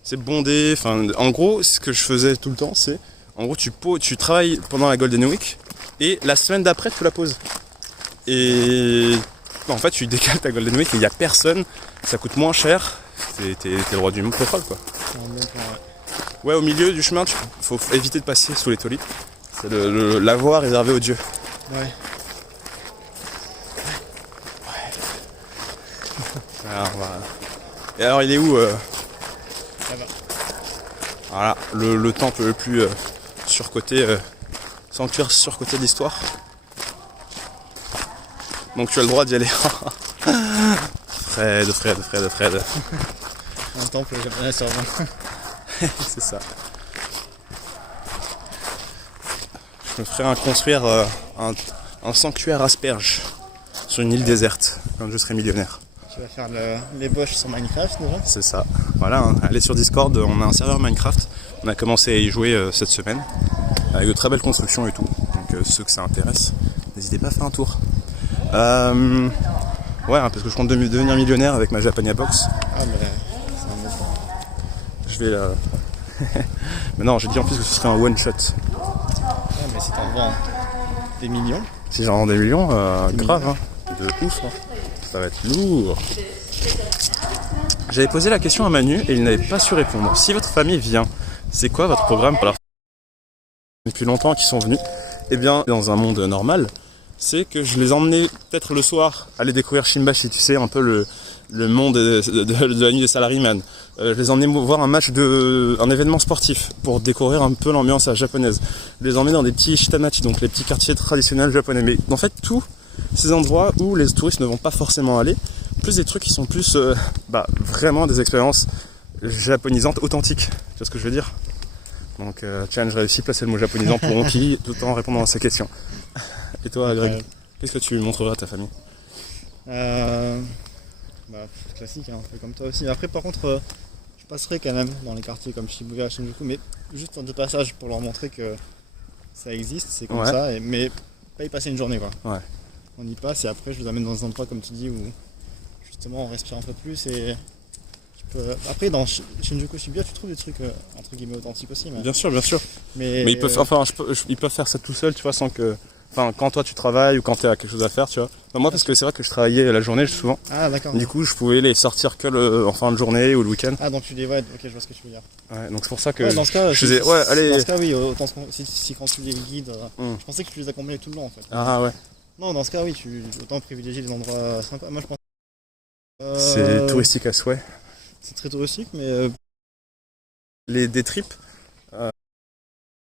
c'est bondé. Enfin, en gros, ce que je faisais tout le temps, c'est en gros, tu travailles pendant la Golden Week et la semaine d'après, tu la poses. Et en fait, tu décales ta Golden Week et il n'y a personne. Ça coûte moins cher. T'es le roi du monde pétrole, quoi. C'est un bon plan, ouais, au milieu du chemin, faut éviter de passer sous les tolis. C'est la voie réservée aux dieux. Ouais. Alors, voilà. Et alors, il est où Là-bas. Voilà, le temple le plus surcoté, sanctuaire surcoté de l'histoire. Donc tu as le droit d'y aller. Fred. Un temple japonais sur 20. C'est ça. Je me ferai construire un sanctuaire asperge sur une île déserte quand je serai millionnaire. Tu vas faire les boches sur Minecraft déjà? C'est ça. Voilà, hein. Allez sur Discord, on a un serveur Minecraft. On a commencé à y jouer cette semaine. Avec de très belles constructions et tout. Donc ceux que ça intéresse, n'hésitez pas à faire un tour. Ouais, hein, parce que je compte devenir millionnaire avec ma Japania Box. Ah mais c'est un autre. Je vais mais non, j'ai dit en plus que ce serait un one shot. Ouais, mais si t'en vends des millions. Si j'en vends des millions, grave, hein. De ouf, hein. Ça va être lourd. J'avais posé la question à Manu et il n'avait pas su répondre. Si votre famille vient, c'est quoi votre programme pour leur depuis longtemps qu'ils sont venus? Eh bien, dans un monde normal, c'est que je les emmenais peut-être le soir aller découvrir Shimbashi, tu sais, un peu le monde de la nuit des salaryman. Je les emmenais voir un événement sportif pour découvrir un peu l'ambiance japonaise. Je les emmenais dans des petits shitamachi, donc les petits quartiers traditionnels japonais. Mais en fait, tous ces endroits où les touristes ne vont pas forcément aller, plus des trucs qui sont plus vraiment des expériences japonisantes, authentiques. Tu vois ce que je veux dire? Donc challenge réussi, placer le mot japonisant pour Monkey tout en répondant à ces questions. Et toi, Greg, qu'est-ce que tu montreras à ta famille? Classique, hein, un peu comme toi aussi. Après, par contre, je passerai quand même dans les quartiers comme Shibuya, Shinjuku, mais juste de passage pour leur montrer que ça existe, c'est comme ça, mais pas y passer une journée, quoi. Ouais. On y passe et après, je vous amène dans un endroit, comme tu dis, où justement on respire un peu plus et après, dans Shinjuku, Shibuya, tu trouves des trucs entre guillemets authentiques aussi. Bien sûr, bien sûr. Mais ils peuvent, ils peuvent faire ça tout seuls, tu vois, sans que. Enfin, quand toi tu travailles ou quand tu as quelque chose à faire, tu vois. Enfin, moi, parce que c'est vrai que je travaillais la journée souvent. Ah, d'accord. Du coup, je pouvais les sortir que en fin de journée ou le week-end. Ah, donc tu les vois, ok, je vois ce que tu veux dire. Ouais, donc c'est pour ça que dans ce cas, je faisais, allez. Dans ce cas, oui, autant si quand tu les guides, je pensais que tu les accompagnais tout le long en fait. Ah, ouais. Non, dans ce cas, oui, autant privilégier des endroits sympas. Moi, je pense. C'est touristique à souhait. C'est très touristique, mais. Des trips